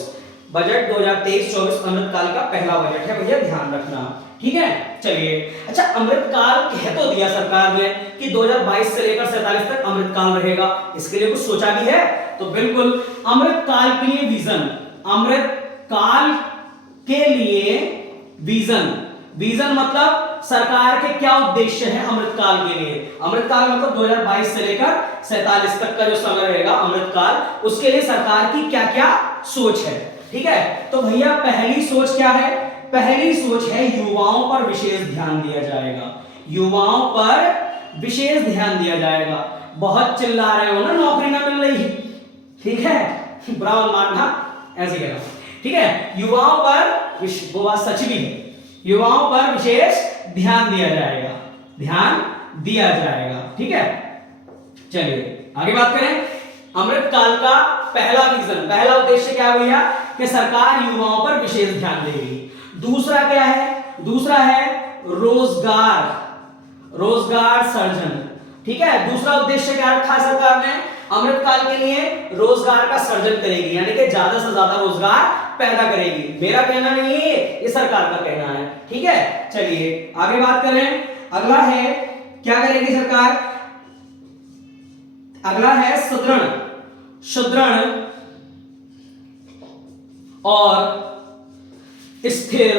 बजट 2023-24 अमृतकाल का पहला बजट है भैया, ध्यान रखना। ठीक है, चलिए। अच्छा, अमृतकाल कह तो दिया सरकार ने कि 2022 से लेकर 47 तक अमृतकाल रहेगा, इसके लिए कुछ सोचा भी है? तो बिल्कुल, अमृतकाल के लिए विजन, अमृतकाल के लिए विजन मतलब सरकार के क्या उद्देश्य है अमृतकाल के लिए? अमृतकाल मतलब 2022 से लेकर 47 तक का जो समय रहेगा अमृतकाल, उसके लिए सरकार की क्या क्या सोच है। ठीक है, तो भैया पहली सोच क्या है? पहली सोच है युवाओं पर विशेष ध्यान दिया जाएगा। युवाओं पर विशेष ध्यान दिया जाएगा। बहुत चिल्ला रहे हो ना, नौकरी ना मिल रही, ठीक है, बुरा मत मानना, ऐसे कहना। ठीक है, युवाओं पर, वो बात सच भी है, युवाओं पर विशेष ध्यान दिया जाएगा। ठीक है, चलिए आगे बात करें। अमृतकाल का पहला विजन, पहला उद्देश्य क्या है भैया? कि सरकार युवाओं पर विशेष ध्यान देगी। दूसरा क्या है? दूसरा है रोजगार सृजन। ठीक है, दूसरा उद्देश्य क्या रखा सरकार ने? अमृतकाल के लिए रोजगार का सृजन करेगी, यानी कि ज्यादा से ज्यादा रोजगार पैदा करेगी। मेरा कहना नहीं है, ये सरकार का कहना है। ठीक है, चलिए आगे बात करें। अगला है, क्या करेगी सरकार? अगला है सुदृढ़ और स्थिर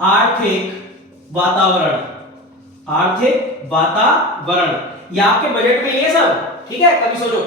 आर्थिक वातावरण, ये आपके बजट में ये सब। ठीक है, कभी सोचो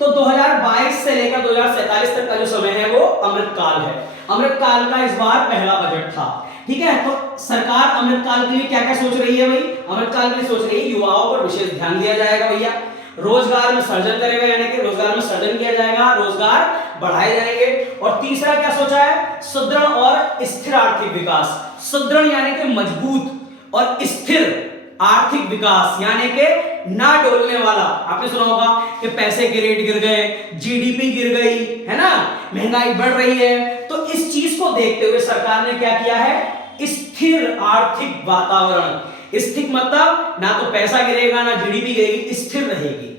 तो 2022 से लेकर 2047 तक का जो समय है वो अमृतकाल है। अमृतकाल का इस बार पहला बजट था। ठीक है, तो सरकार अमृतकाल के लिए क्या क्या सोच रही है भाई? अमृतकाल के लिए सोच रही है युवाओं पर विशेष ध्यान दिया जाएगा भैया, रोजगार में सृजन करेगा, यानी कि रोजगार में सृजन किया जाएगा, रोजगार बढ़ाए जाएंगे। और तीसरा क्या सोचा है? सुदृढ़ और स्थिर आर्थिक विकास। सुदृढ़ यानी कि मजबूत और स्थिर आर्थिक विकास यानी कि ना डोलने वाला। आपने सुना होगा कि पैसे के रेट गिर गए, जीडीपी गिर गई है ना, महंगाई बढ़ रही है, तो इस चीज को देखते हुए सरकार ने क्या किया है? स्थिर आर्थिक वातावरण। स्थिर मतलब ना तो पैसा गिरेगा ना जीडीपी गिरेगी, स्थिर रहेगी,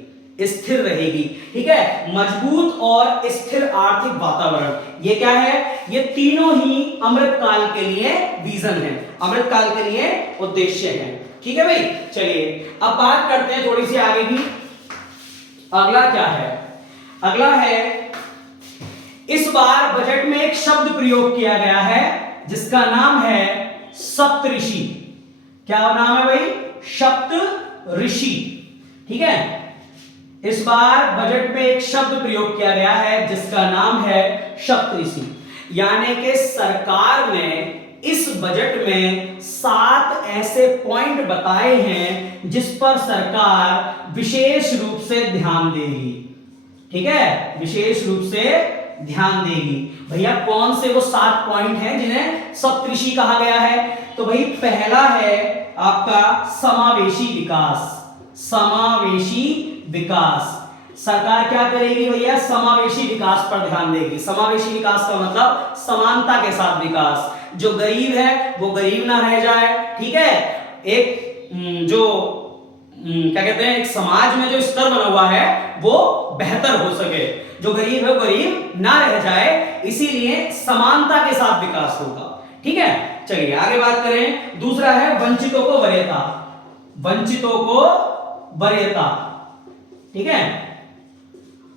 स्थिर रहेगी, ठीक है, मजबूत और स्थिर आर्थिक वातावरण। ये क्या है? ये तीनों ही अमृतकाल के लिए विजन है, अमृतकाल के लिए उद्देश्य है, ठीक है भाई। चलिए अब बात करते हैं थोड़ी सी आगे की। अगला क्या है? अगला है, इस बार बजट में एक शब्द प्रयोग किया गया है जिसका नाम है सप्तऋषि। क्या नाम है भाई? सप्तऋषि, ठीक है। इस बार बजट में एक शब्द प्रयोग किया गया है जिसका नाम है सप्तऋषि, यानी कि सरकार ने इस बजट में 7 ऐसे पॉइंट बताए हैं जिस पर सरकार विशेष रूप से ध्यान देगी, ठीक है, विशेष रूप से ध्यान देगी। भैया कौन से वो 7 पॉइंट हैं जिन्हें सप्तऋषि कहा गया है? तो भाई पहला है आपका समावेशी विकास। समावेशी विकास, सरकार क्या करेगी भैया? समावेशी विकास पर ध्यान देगी। समावेशी विकास का मतलब समानता के साथ विकास। जो गरीब है वो गरीब ना रह जाए, ठीक है, एक जो क्या कहते हैं, एक समाज में जो स्तर बना हुआ है वो बेहतर हो सके, जो गरीब है वो गरीब ना रह जाए, इसीलिए समानता के साथ विकास होगा, ठीक है। चलिए आगे बात करें। दूसरा है वंचितों को वरीयता। वंचितों को वरीयता, ठीक है।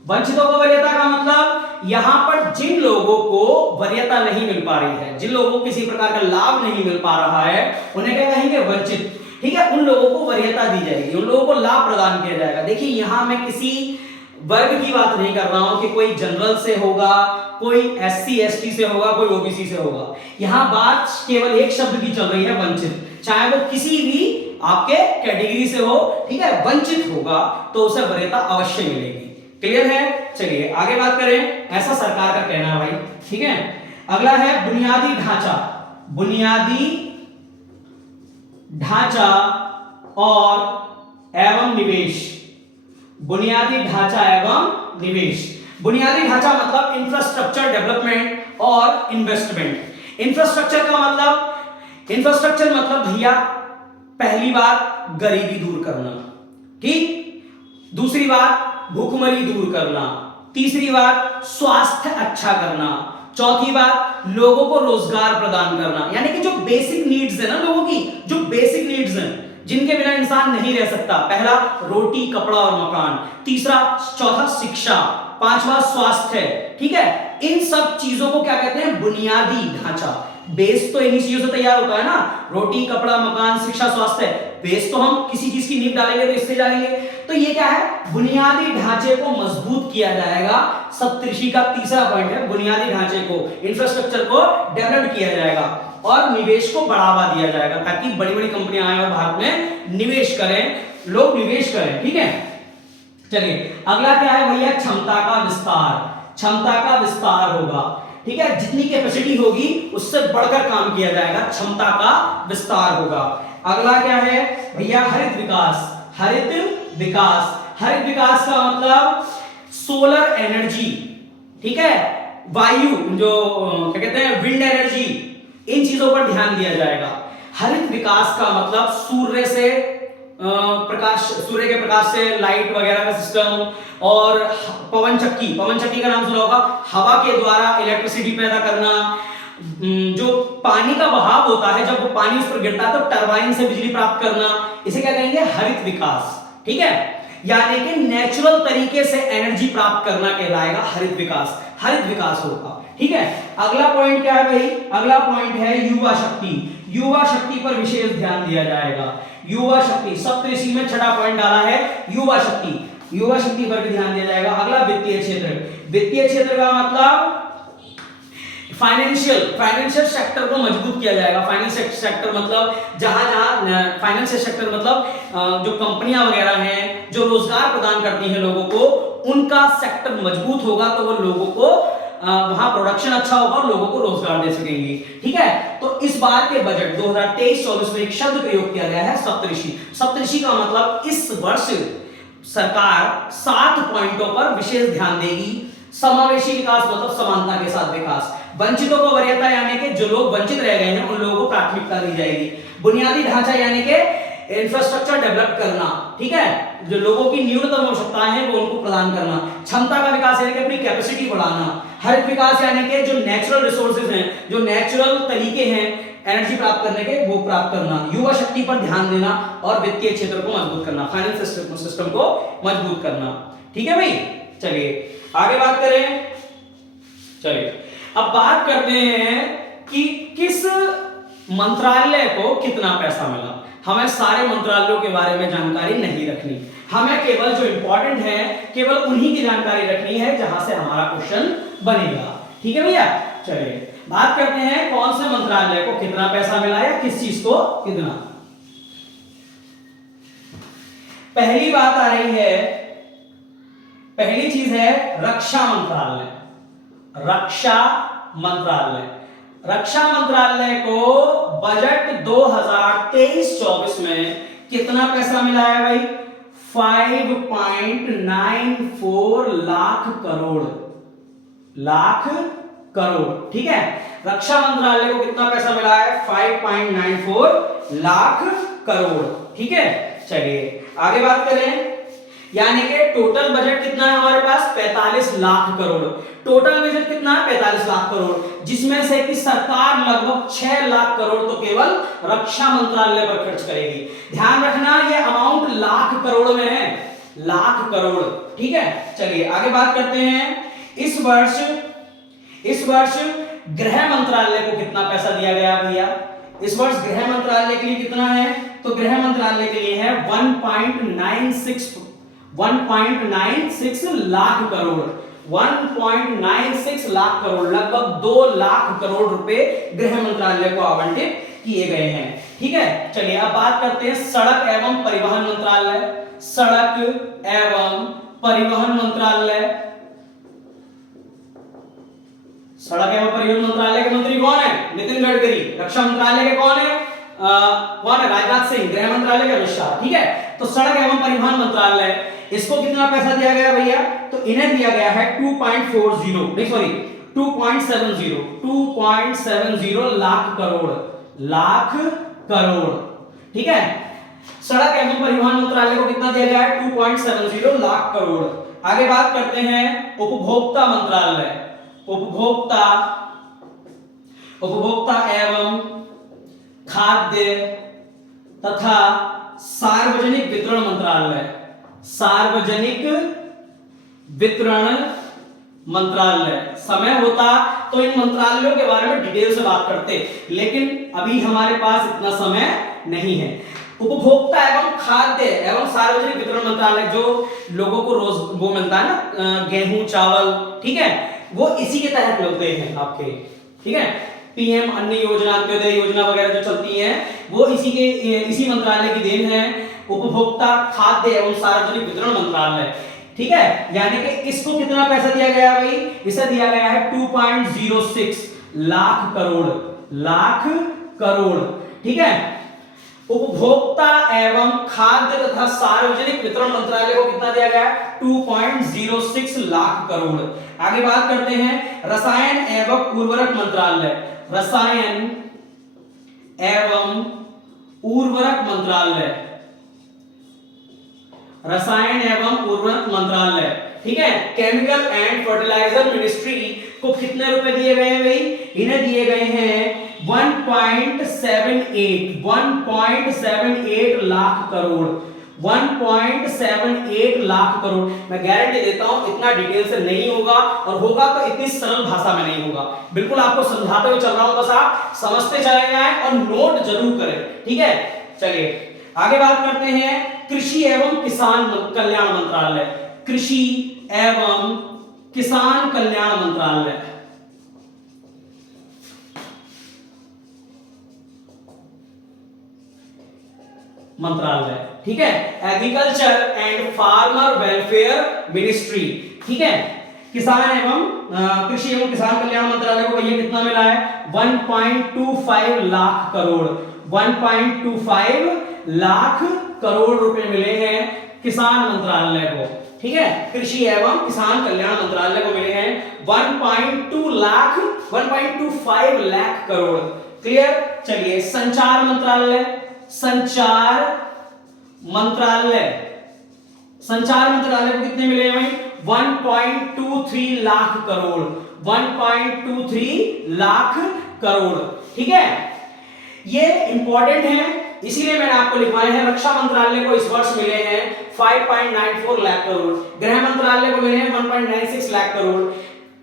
वंचितों को वरीयता का मतलब यहां पर जिन लोगों को वरीयता नहीं मिल पा रही है, जिन लोगों को किसी प्रकार का लाभ नहीं मिल पा रहा है, उन्हें क्या कहेंगे? वंचित, ठीक है। उन लोगों को वरीयता दी जाएगी, उन लोगों को लाभ प्रदान किया जाएगा। देखिए यहां मैं किसी वर्ग की बात नहीं कर रहा हूं कि कोई जनरल से होगा, कोई एससी एसटी से होगा, कोई ओबीसी से होगा। यहां बात केवल एक शब्द की चल रही है, वंचित। चाहे वो किसी भी आपके कैटेगरी से हो, ठीक है, वंचित होगा तो उसे वरीयता अवश्य मिलेगी। क्लियर है? चलिए आगे बात करें। ऐसा सरकार का कहना है भाई, ठीक है। अगला है बुनियादी ढांचा। बुनियादी ढांचा और एवं निवेश। बुनियादी ढांचा एवं निवेश। बुनियादी ढांचा मतलब इंफ्रास्ट्रक्चर डेवलपमेंट और इन्वेस्टमेंट। इंफ्रास्ट्रक्चर का मतलब, इंफ्रास्ट्रक्चर मतलब भैया पहली बात गरीबी दूर करना, ठीक, दूसरी बात भूखमरी दूर करना, तीसरी बात स्वास्थ्य अच्छा करना, चौथी बात लोगों को रोजगार प्रदान करना। यानी कि जो बेसिक नीड्स है ना लोगों की, जो बेसिक नीड्स हैं जिनके बिना इंसान नहीं रह सकता, पहला रोटी कपड़ा और मकान, तीसरा चौथा शिक्षा, पांचवा स्वास्थ्य, ठीक है। इन सब चीजों को क्या कहते हैं? बुनियादी ढांचा। बेस तो इन्हीं चीजों से तैयार होता है ना, रोटी कपड़ा मकान शिक्षा स्वास्थ्य। बेस तो हम किसी चीज की नींव डालेंगे तो इससे डालेंगे। तो ये क्या है? बुनियादी ढांचे को मजबूत किया जाएगा। सप्तऋषि का तीसरा पॉइंट है, बुनियादी ढांचे को, इंफ्रास्ट्रक्चर को डेवलप किया जाएगा और निवेश को बढ़ावा दिया जाएगा ताकि बड़ी बड़ी कंपनियां आए और भारत में निवेश करें, लोग निवेश करें, ठीक है। चलिए अगला क्या है भैया? क्षमता का विस्तार। क्षमता का विस्तार होगा, ठीक है, जितनी कैपेसिटी होगी उससे बढ़कर काम किया जाएगा, क्षमता का विस्तार होगा। अगला क्या है भैया? हरित विकास। हरित विकास, हरित विकास का मतलब सोलर एनर्जी, ठीक है, वायु जो क्या कहते हैं विंड एनर्जी, इन चीजों पर ध्यान दिया जाएगा। हरित विकास का मतलब सूर्य से प्रकाश, सूर्य के प्रकाश से लाइट वगैरह का सिस्टम, और पवन चक्की, पवन चक्की का नाम सुना होगा, हवा के द्वारा इलेक्ट्रिसिटी पैदा करना। जो पानी का बहाव होता है, जब वो पानी उस पर गिरता है तो टरबाइन से बिजली प्राप्त करना, इसे क्या कहेंगे? हरित विकास, ठीक है। यानी कि नेचुरल तरीके से एनर्जी प्राप्त करना कहलाएगा हरित विकास। हरित विकास होगा, ठीक है। अगला पॉइंट क्या है भाई? अगला पॉइंट है युवा शक्ति। युवा शक्ति पर विशेष ध्यान दिया जाएगा। युवा शक्ति, सप्तऋषि में छठा पॉइंट डाला है युवा शक्ति। युवा शक्ति पर भी ध्यान दिया जाएगा। अगला वित्तीय क्षेत्र। वित्तीय क्षेत्र का मतलब फाइनेंशियल सेक्टर को मजबूत किया जाएगा। फाइनेंशियल सेक्टर मतलब जहां फाइनेंशियल सेक्टर मतलब जो कंपनियां वगैरह हैं जो रोजगार प्रदान करती हैं लोगों को, उनका सेक्टर मजबूत होगा तो वो लोगों को वहां प्रोडक्शन अच्छा होगा और लोगों को रोजगार दे सकेंगे, ठीक है। तो इस बार के बजट 2023-24 में एक शब्द प्रयोग किया गया है सप्तऋषि। सप्तऋषि का मतलब इस वर्ष सरकार 7 पॉइंटों पर विशेष ध्यान देगी। समावेशी विकास मतलब समानता के साथ विकास, वंचितों को वरीयता यानी कि जो लोग वंचित रह गए हैं उन लोगों को प्राथमिकता दी जाएगी। बुनियादी ढांचा यानी कि इंफ्रास्ट्रक्चर डेवलप करना, ठीक है, जो लोगों की न्यूनतम आवश्यकताएं हैं वो उनको प्रदान करना। क्षमता का विकास यानी कि अपनी कैपेसिटी बढ़ाना। हरित विकास यानी कि जो नेचुरल रिसोर्सेज हैं, जो नेचुरल तरीके हैं एनर्जी प्राप्त करने के, वो प्राप्त करना। युवा शक्ति पर ध्यान देना और वित्तीय क्षेत्र को मजबूत करना, फाइनेंस सिस्टम को मजबूत करना। ठीक है भाई, चलिए आगे बात करें। चलिए अब बात करते हैं कि किस मंत्रालय को कितना पैसा मिला। हमें सारे मंत्रालयों के बारे में जानकारी नहीं रखनी, हमें केवल जो इंपॉर्टेंट है केवल उन्हीं की जानकारी रखनी है जहां से हमारा क्वेश्चन बनेगा। ठीक है भैया, चलिए बात करते हैं कौन से मंत्रालय को कितना पैसा मिला या किस चीज को कितना। पहली बात आ रही है, पहली चीज है रक्षा मंत्रालय। रक्षा मंत्रालय, रक्षा मंत्रालय को बजट 2023-24 में कितना पैसा मिला है भाई? 5.94 लाख करोड़। ठीक है, रक्षा मंत्रालय को कितना पैसा मिला है? 5.94 लाख करोड़। ठीक है, चलिए आगे बात करें। यानी कि टोटल बजट कितना है हमारे पास? 45 लाख करोड़। टोटल बजट कितना है? 45 लाख करोड़, जिसमें से कि सरकार लगभग 6 लाख करोड़ तो केवल रक्षा मंत्रालय पर खर्च करेगी। ध्यान रखना ये अमाउंट लाख करोड़ में है, लाख करोड़। ठीक है, चलिए आगे बात करते हैं। इस वर्ष गृह मंत्रालय को कितना पैसा दिया गया भैया? इस वर्ष गृह मंत्रालय के लिए कितना है? तो गृह मंत्रालय के लिए है 1.96 लाख करोड़। 1.96 लाख करोड़, लगभग 2 लाख करोड़ रुपए गृह मंत्रालय को आवंटित किए गए हैं। ठीक है, चलिए अब बात करते हैं सड़क एवं परिवहन मंत्रालय। सड़क एवं परिवहन मंत्रालय, सड़क एवं परिवहन मंत्रालय के मंत्री कौन है? नितिन गडकरी। रक्षा मंत्रालय के कौन है? राजनाथ सिंह। गृह मंत्रालय के अमित शाह। ठीक है, तो सड़क एवं परिवहन मंत्रालय, इसको कितना पैसा दिया गया भैया? तो इन्हें दिया गया है 2.70 लाख करोड़। ठीक है, सड़क एवं परिवहन मंत्रालय को कितना दिया गया है? 2.70 लाख करोड़। आगे बात करते हैं उपभोक्ता मंत्रालय। उपभोक्ता एवं खाद्य तथा सार्वजनिक वितरण मंत्रालय। सार्वजनिक वितरण मंत्रालय। समय होता तो इन मंत्रालयों के बारे में डिटेल से बात करते, लेकिन अभी हमारे पास इतना समय नहीं है। उपभोक्ता एवं खाद्य एवं सार्वजनिक वितरण मंत्रालय, जो लोगों को रोज वो मिलता है ना, गेहूं चावल, ठीक है, वो इसी के तहत मिलते हैं आपके। ठीक है, पीएम अन्न योजना, अंत्योदय योजना वगैरह जो चलती हैं वो इसी मंत्रालय की देन है। उपभोक्ता खाद्य एवं सार्वजनिक वितरण मंत्रालय। ठीक है, यानी कि इसको कितना पैसा दिया गया भाई? इसे दिया गया है 2.06 लाख करोड़। ठीक है, उपभोक्ता एवं खाद्य तथा सार्वजनिक वितरण मंत्रालय को कितना दिया गया है? 2.06 लाख करोड़। आगे बात करते हैं रसायन एवं उर्वरक मंत्रालय। रसायन एवं उर्वरक मंत्रालय। रसायन एवं उर्वरक मंत्रालय, ठीक है, केमिकल एंड फर्टिलाइजर मिनिस्ट्री को कितने रुपए दिए गए हैं भाई? इन्हें दिए गए हैं 1.78 लाख करोड़। 1.78 लाख करोड़। मैं गारंटी देता हूं इतना डिटेल से नहीं होगा, और होगा तो इतनी सरल भाषा में नहीं होगा। बिल्कुल आपको समझाते हुए चल रहा हूं, बस आप समझते चले जाएं और नोट जरूर करें। ठीक है, चलिए आगे बात करते हैं कृषि एवं किसान कल्याण मंत्रालय। कृषि एवं किसान कल्याण मंत्रालय, ठीक है, agriculture and farmer welfare ministry. ठीक है, किसान एवं कृषि एवं किसान कल्याण मंत्रालय को भैया कितना मिला है? 1.25 लाख करोड़। 1.25 लाख करोड़ रुपए मिले हैं किसान मंत्रालय को। ठीक है, कृषि एवं किसान कल्याण मंत्रालय को मिले हैं 1.25 लाख करोड़। क्लियर। चलिए संचार मंत्रालय को कितने मिले हैं भाई? 1.23 लाख करोड़। 1.23 लाख करोड़। ठीक है, ये इंपॉर्टेंट है, इसीलिए मैंने आपको लिखवाए हैं। रक्षा मंत्रालय को इस वर्ष मिले हैं 5.94 लाख करोड़। गृह मंत्रालय को मिले हैं 1.96 लाख करोड़।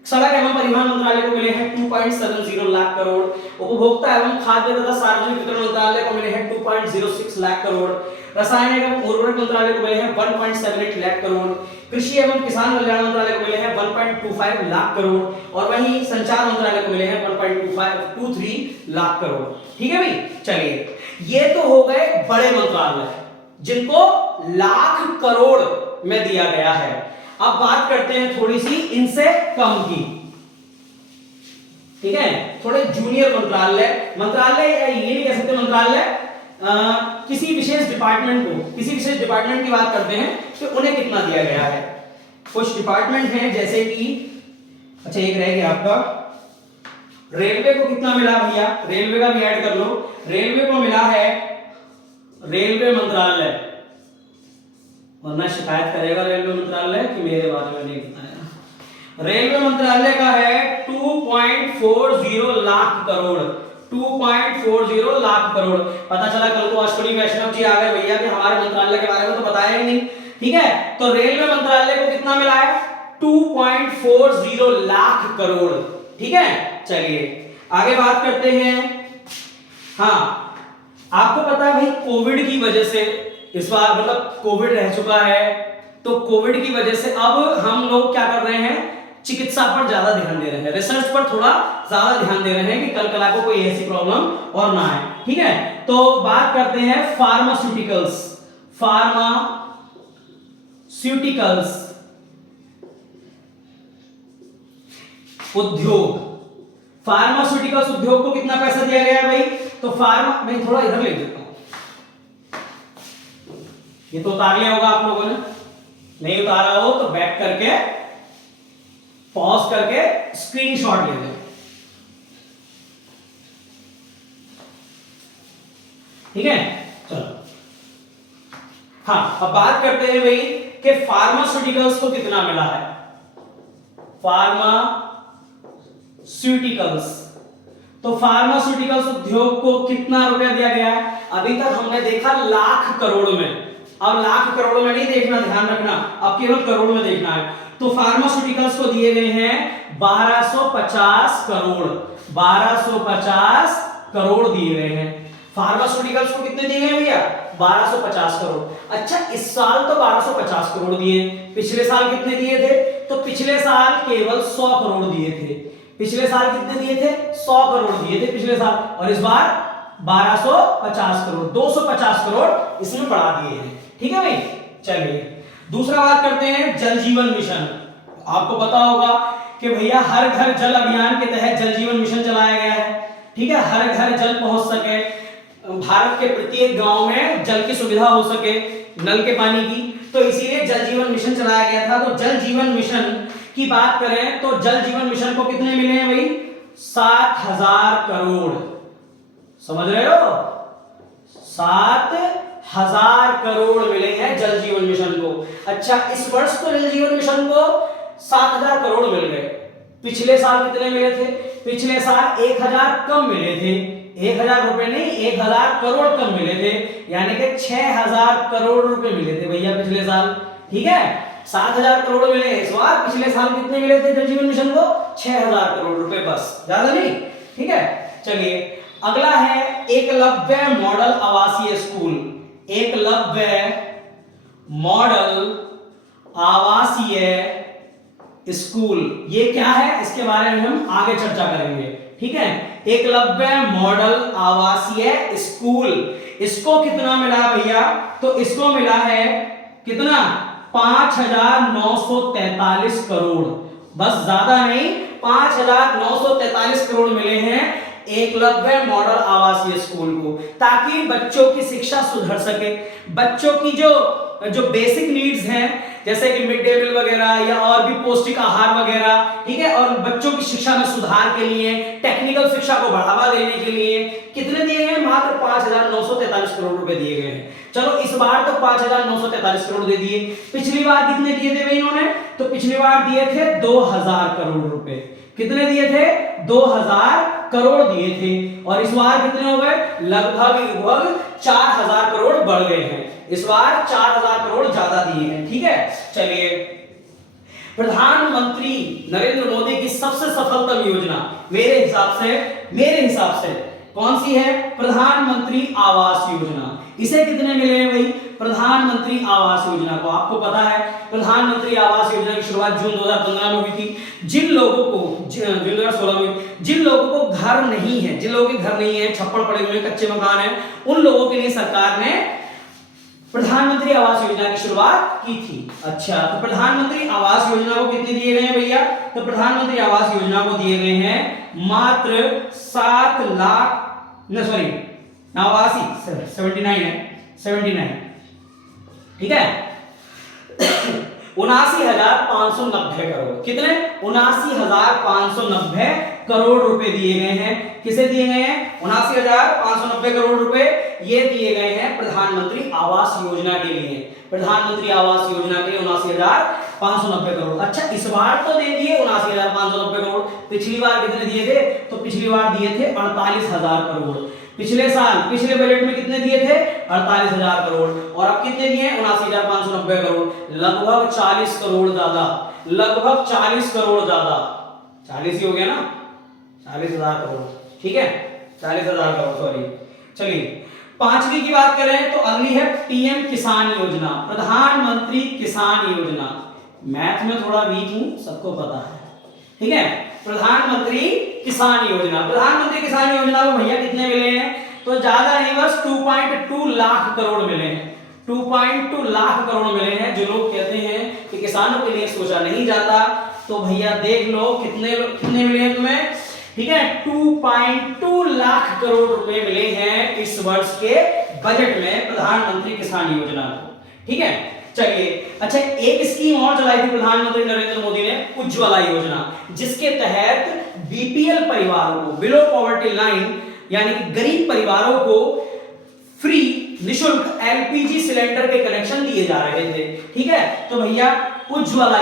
सड़क एवं परिवहन मंत्रालय को मिले हैं 2.70 लाख करोड़। उपभोक्ता एवं खाद्य तथा सार्वजनिक वितरण मंत्रालय को मिले हैं 2.06 लाख करोड़। रसायन एवं उर्वरक मंत्रालय को मिले हैं 1.78 लाख करोड़। कृषि एवं किसान कल्याण मंत्रालय को मिले हैं 1.25 लाख करोड़। और वहीं संचार मंत्रालय को मिले हैं 1.23 लाख करोड़। ठीक है भाई। चलिए, ये तो हो गए बड़े मंत्रालय जिनको लाख करोड़ में दिया गया है। अब बात करते हैं थोड़ी सी इनसे कम की। ठीक है, थोड़े जूनियर मंत्रालय ये नहीं कह सकते मंत्रालय, किसी विशेष डिपार्टमेंट की बात करते हैं कि उन्हें कितना दिया गया है। कुछ डिपार्टमेंट हैं जैसे कि, अच्छा एक रह गया आपका, रेलवे को कितना मिला भैया? रेलवे का भी ऐड कर लो। रेलवे को मिला है, रेलवे मंत्रालय, वरना शिकायत करेगा रेलवे मंत्रालय कि मेरे बारे में नहीं बताया। रेलवे मंत्रालय का है 2.40 लाख करोड़। 2.40 लाख करोड़। पता चला कल को अश्विनी वैष्णव जी आ गए भैया कि हमारे मंत्रालय के बारे में तो बताया ही नहीं। ठीक है, तो रेलवे मंत्रालय को कितना मिला है? 2.40 लाख करोड़। ठीक है, चलिए आगे बात करते हैं। हाँ, आपको पता है भाई कोविड की वजह से इस बार मतलब कोविड रह चुका है, तो कोविड की वजह से अब हम लोग क्या कर रहे हैं? चिकित्सा पर ज्यादा ध्यान दे रहे हैं, रिसर्च पर थोड़ा ज्यादा ध्यान दे रहे हैं कि कल कला को कोई ऐसी प्रॉब्लम और ना आए। ठीक है, तो बात करते हैं फार्मास्यूटिकल्स उद्योग। फार्मास्यूटिकल्स उद्योग को कितना पैसा दिया गया है भाई? तो मैं थोड़ा इधर ले देता हूं, ये तो उतार लिया होगा आप लोगों ने, नहीं उतारा हो तो बैक करके पॉज करके स्क्रीनशॉट ले लें। ठीक है, चलो हाँ, अब बात करते हैं भाई कि फार्मास्यूटिकल्स को कितना मिला है। फार्मास्यूटिकल्स, तो फार्मास्यूटिकल्स उद्योग को कितना रुपया दिया गया है? अभी तक हमने देखा लाख करोड़ में, अब लाख करोड़ में नहीं देखना, ध्यान रखना, अब केवल करोड़ में देखना है। तो फार्मास्यूटिकल्स को दिए गए हैं 1250 करोड़। 1250 करोड़ दिए गए हैं। फार्मास्यूटिकल्स को कितने दिए गए भैया? 1250 करोड़। अच्छा, इस साल तो 1250 करोड़ दिए, पिछले साल कितने दिए थे? तो पिछले साल केवल 100 करोड़ दिए थे। पिछले साल कितने दिए थे? 100 करोड़ दिए थे पिछले साल, और इस बार 1250 करोड़, 250 करोड़ इसमें बढ़ा दिए हैं। ठीक है भाई। चलिए दूसरा बात करते हैं जल जीवन मिशन। आपको पता होगा कि भैया हर घर जल अभियान के तहत जल जीवन मिशन चलाया गया है। ठीक है, हर घर जल पहुंच सके, भारत के प्रत्येक गांव में जल की सुविधा हो सके, नल के पानी की, तो इसीलिए जल जीवन मिशन चलाया गया था। तो जल जीवन मिशन की बात करें तो जल जीवन मिशन को कितने मिले हैं भाई? 7000 करोड़। समझ रहे हो? 7000 करोड़ मिले हैं जल जीवन मिशन को। अच्छा, इस वर्ष तो जल जीवन मिशन को 7000 करोड़ मिल गए। पिछले साल कितने मिले थे? पिछले साल 1000 कम मिले थे। 1000 रुपए नहीं, 1000 करोड़ कम मिले थे, यानी कि 6000 करोड़ रुपए मिले थे भैया पिछले साल। ठीक है, 7000 करोड़ मिले इस बार, पिछले साल कितने मिले थे जल जीवन मिशन को? 6000 करोड़ रुपए, बस, ज्यादा नहीं। ठीक है, चलिए अगला है एकलव्य मॉडल आवासीय स्कूल। एकलव्य मॉडल आवासीय स्कूल, ये क्या है इसके बारे में हम आगे चर्चा करेंगे। ठीक है, एकलव्य मॉडल आवासीय स्कूल, इसको कितना मिला भैया? तो इसको मिला है कितना? 5943 करोड़, बस, ज्यादा नहीं, 5943 करोड़ मिले हैं एकलव्य मॉडल आवासीय स्कूल को, ताकि बच्चों की शिक्षा सुधर सके, बच्चों की जो बेसिक नीड्स हैं, जैसे कि मिड डे मील वगैरह या और भी पौष्टिक आहार वगैरह, ठीक है, और बच्चों की शिक्षा में सुधार के लिए, टेक्निकल शिक्षा को बढ़ावा देने के लिए कितने दिए गए? मात्र 5,943 करोड़ रुपए दिए गए हैं। चलो इस बार तो 5,943 करोड़ दे दिए, पिछली बार कितने दिए थे भाई इन्होंने? तो पिछली बार दिए थे 2,000 करोड़ रुपए। कितने दिए थे? 2,000 करोड़ दिए थे। और इस बार कितने हो गए? लगभग 4,000 करोड़ बढ़ गए हैं। इस बार 4,000 करोड़ ज्यादा दिए हैं, ठीक है। चलिए, प्रधानमंत्री नरेंद्र मोदी की सबसे सफलतम योजना मेरे हिसाब से कौन सी है? प्रधानमंत्री आवास योजना। इसे कितने मिले हैं भाई? प्रधानमंत्री आवास योजना को आपको पता है, प्रधानमंत्री आवास योजना की शुरुआत जून 2015 में हुई थी। जिन लोगों को 2016 में जिन लोगों को घर नहीं है, जिन लोगों के घर नहीं है, छप्पड़ पड़े हुए कच्चे मकान है, उन लोगों के लिए सरकार ने प्रधानमंत्री आवास योजना की शुरुआत की थी। अच्छा, तो प्रधानमंत्री आवास योजना को कितने दिए गए हैं भैया? तो प्रधानमंत्री आवास योजना को दिए गए हैं मात्र 7 लाख, सॉरी, नवासी 79 है, 79, ठीक है। 79,590 करोड़। कितने? 79,590 करोड़ रुपए दिए गए हैं। किसे दिए गए हैं? 79,590 करोड़ रुपए ये दिए गए हैं प्रधानमंत्री आवास योजना के लिए। प्रधानमंत्री आवास योजना के लिए 79,590 करोड़। अच्छा, इस बार तो दे दिए 79,590 करोड़। पिछली बार कितने दिए थे? तो पिछली बार दिए थे 48,000 करोड़। पिछले साल, पिछले बजट में कितने दिए थे? 48,000 करोड़। और अब कितने दिए? 79,590 करोड़। लगभग 40 करोड़ ज्यादा, लगभग 40 करोड़ ज्यादा, 40 ही हो गया ना, 40,000 करोड़, ठीक है, 40,000 करोड़, सॉरी। चलिए, पांचवी की बात करें तो अगली है पीएम किसान योजना, प्रधानमंत्री किसान योजना। मैथ में थोड़ा वीक हूं, सबको पता है, ठीक है। प्रधानमंत्री किसान योजना, प्रधानमंत्री किसान योजना को भैया कितने मिले हैं? तो ज्यादा नहीं, बस 2.2 लाख करोड़ मिले हैं। 2.2 लाख करोड़ मिले हैं। जो लोग कहते हैं कि किसानों के लिए सोचा नहीं जाता, तो भैया देख लो कितने कितने मिले हैं तुम्हें, ठीक है। 2.2 लाख करोड़ रुपए मिले हैं इस वर्ष के बजट में प्रधानमंत्री किसान योजना को, ठीक है। चलिए, अच्छा, एक स्कीम और चलाई थी प्रधानमंत्री नरेंद्र मोदी ने, उज्ज्वला योजना, जिसके तहत बीपीएल परिवारों को, बिलो पॉवर्टी लाइन, यानी कि गरीब परिवारों को फ्री निशुल्क एलपीजी सिलेंडर के कनेक्शन दिए जा रहे थे, ठीक है। तो भैया उज्ज्वला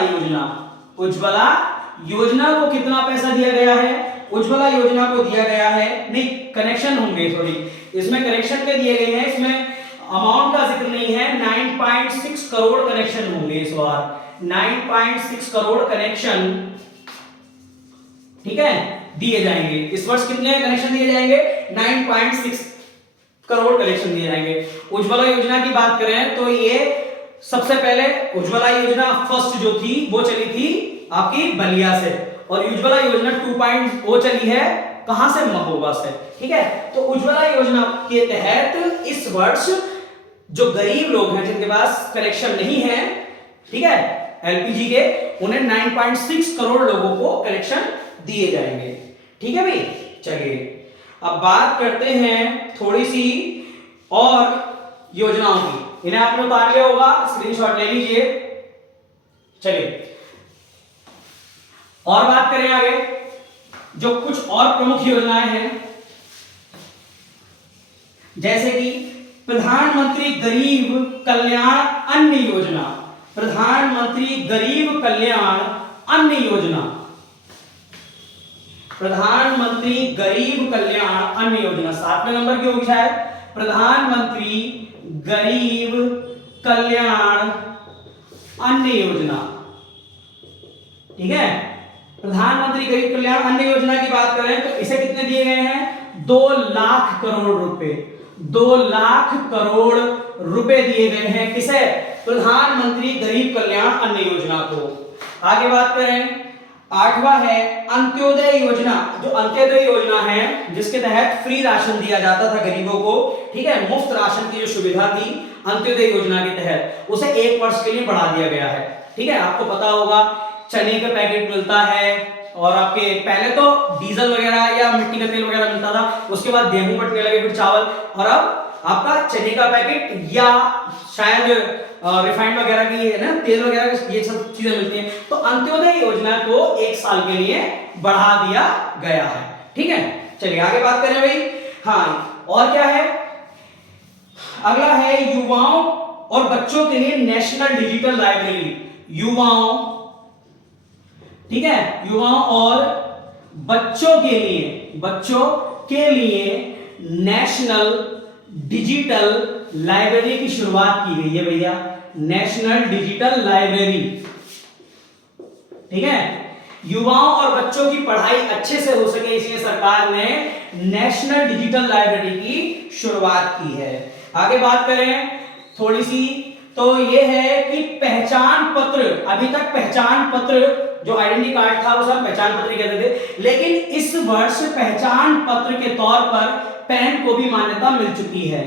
योजना को कितना पैसा दिया गया है? उज्ज्वला योजना को दिया गया है, नहीं, कनेक्शन होंगे, सॉरी, इसमें कनेक्शन के दिए गए हैं, इसमें अमाउंट का जिक्र नहीं है। 9.6 करोड़ कनेक्शन होंगे इस बार, 9.6 करोड़ कनेक्शन, ठीक है, दिए जाएंगे इस वर्ष। कितने कनेक्शन दिए जाएंगे? 9.6 करोड़ कनेक्शन दिए जाएंगे। उज्ज्वला योजना की बात करें तो ये सबसे पहले उज्ज्वला योजना फर्स्ट जो थी वो चली थी आपकी बलिया से, और उज्ज्वला योजना 2.0 चली है कहां से? महोबा से, ठीक है। तो उज्ज्वला योजना के तहत इस वर्ष जो गरीब लोग हैं, जिनके पास कनेक्शन नहीं है, ठीक है, एलपीजी के, उन्हें 9.6 करोड़ लोगों को कनेक्शन दिए जाएंगे, ठीक है भाई। चलिए, अब बात करते हैं थोड़ी सी और योजनाओं की। इन्हें आपने उतार लिया होगा, स्क्रीनशॉट ले लीजिए। चलिए, और बात करें आगे, जो कुछ और प्रमुख योजनाएं हैं, जैसे कि प्रधानमंत्री गरीब कल्याण अन्न योजना, प्रधानमंत्री गरीब कल्याण अन्न योजना, प्रधानमंत्री गरीब कल्याण अन्न योजना 7वें नंबर की होगी शायद। प्रधानमंत्री गरीब कल्याण अन्न योजना, ठीक है। प्रधानमंत्री गरीब कल्याण अन्न योजना की बात करें तो इसे कितने दिए गए हैं? 2 लाख करोड़ रुपए, 2 लाख करोड़ रुपए दिए गए हैं। किसे? प्रधानमंत्री गरीब कल्याण अन्न योजना को। आगे बात करें, 8वां है अंत्योदय योजना। जो अंत्योदय योजना है, जिसके तहत फ्री राशन दिया जाता था गरीबों को, ठीक है, मुफ्त राशन की जो सुविधा थी अंत्योदय योजना के तहत, उसे 1 वर्ष के लिए बढ़ा दिया गया है, ठीक है। आपको पता होगा चने का पैकेट मिलता है, और आपके पहले तो डीजल वगैरह या मिट्टी का तेल वगैरह मिलता था, उसके बाद गेहूं बटने लगे, फिर चावल, और अब आपका चने का पैकेट या शायद रिफाइंड वगैरह की है ना, तेल वगैरह ये सब चीजें मिलती हैं। तो अंत्योदय योजना को 1 साल के लिए बढ़ा दिया गया है। ठीक है, चलिए आगे बात करें भाई। हाँ, और क्या है, अगला है युवाओं और बच्चों के लिए नेशनल डिजिटल लाइब्रेरी। युवाओं, ठीक है, युवाओं और बच्चों के लिए नेशनल डिजिटल लाइब्रेरी की शुरुआत की गई है भैया। नेशनल डिजिटल लाइब्रेरी, ठीक है, युवाओं और बच्चों की पढ़ाई अच्छे से हो सके इसलिए सरकार ने नेशनल डिजिटल लाइब्रेरी की शुरुआत की है। आगे बात करें थोड़ी सी, तो ये है कि पहचान पत्र, अभी तक पहचान पत्र जो आइडेंटिटी कार्ड था वो सब पहचान पत्र कहते थे, लेकिन इस वर्ष पहचान पत्र के तौर पर पैन को भी मान्यता मिल चुकी है।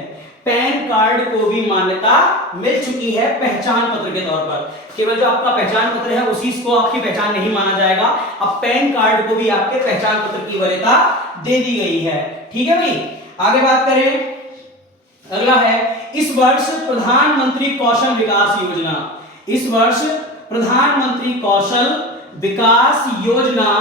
पैन कार्ड को भी मान्यता मिल चुकी है पहचान पत्र के तौर पर। केवल जो आपका पहचान पत्र है उसी को आपकी पहचान नहीं माना जाएगा, अब पैन कार्ड को भी आपके पहचान पत्र की वरीयता दे दी गई है। ठीक है भाई, आगे बात करें, अगला है इस वर्ष प्रधानमंत्री कौशल विकास योजना। इस वर्ष प्रधानमंत्री कौशल विकास योजना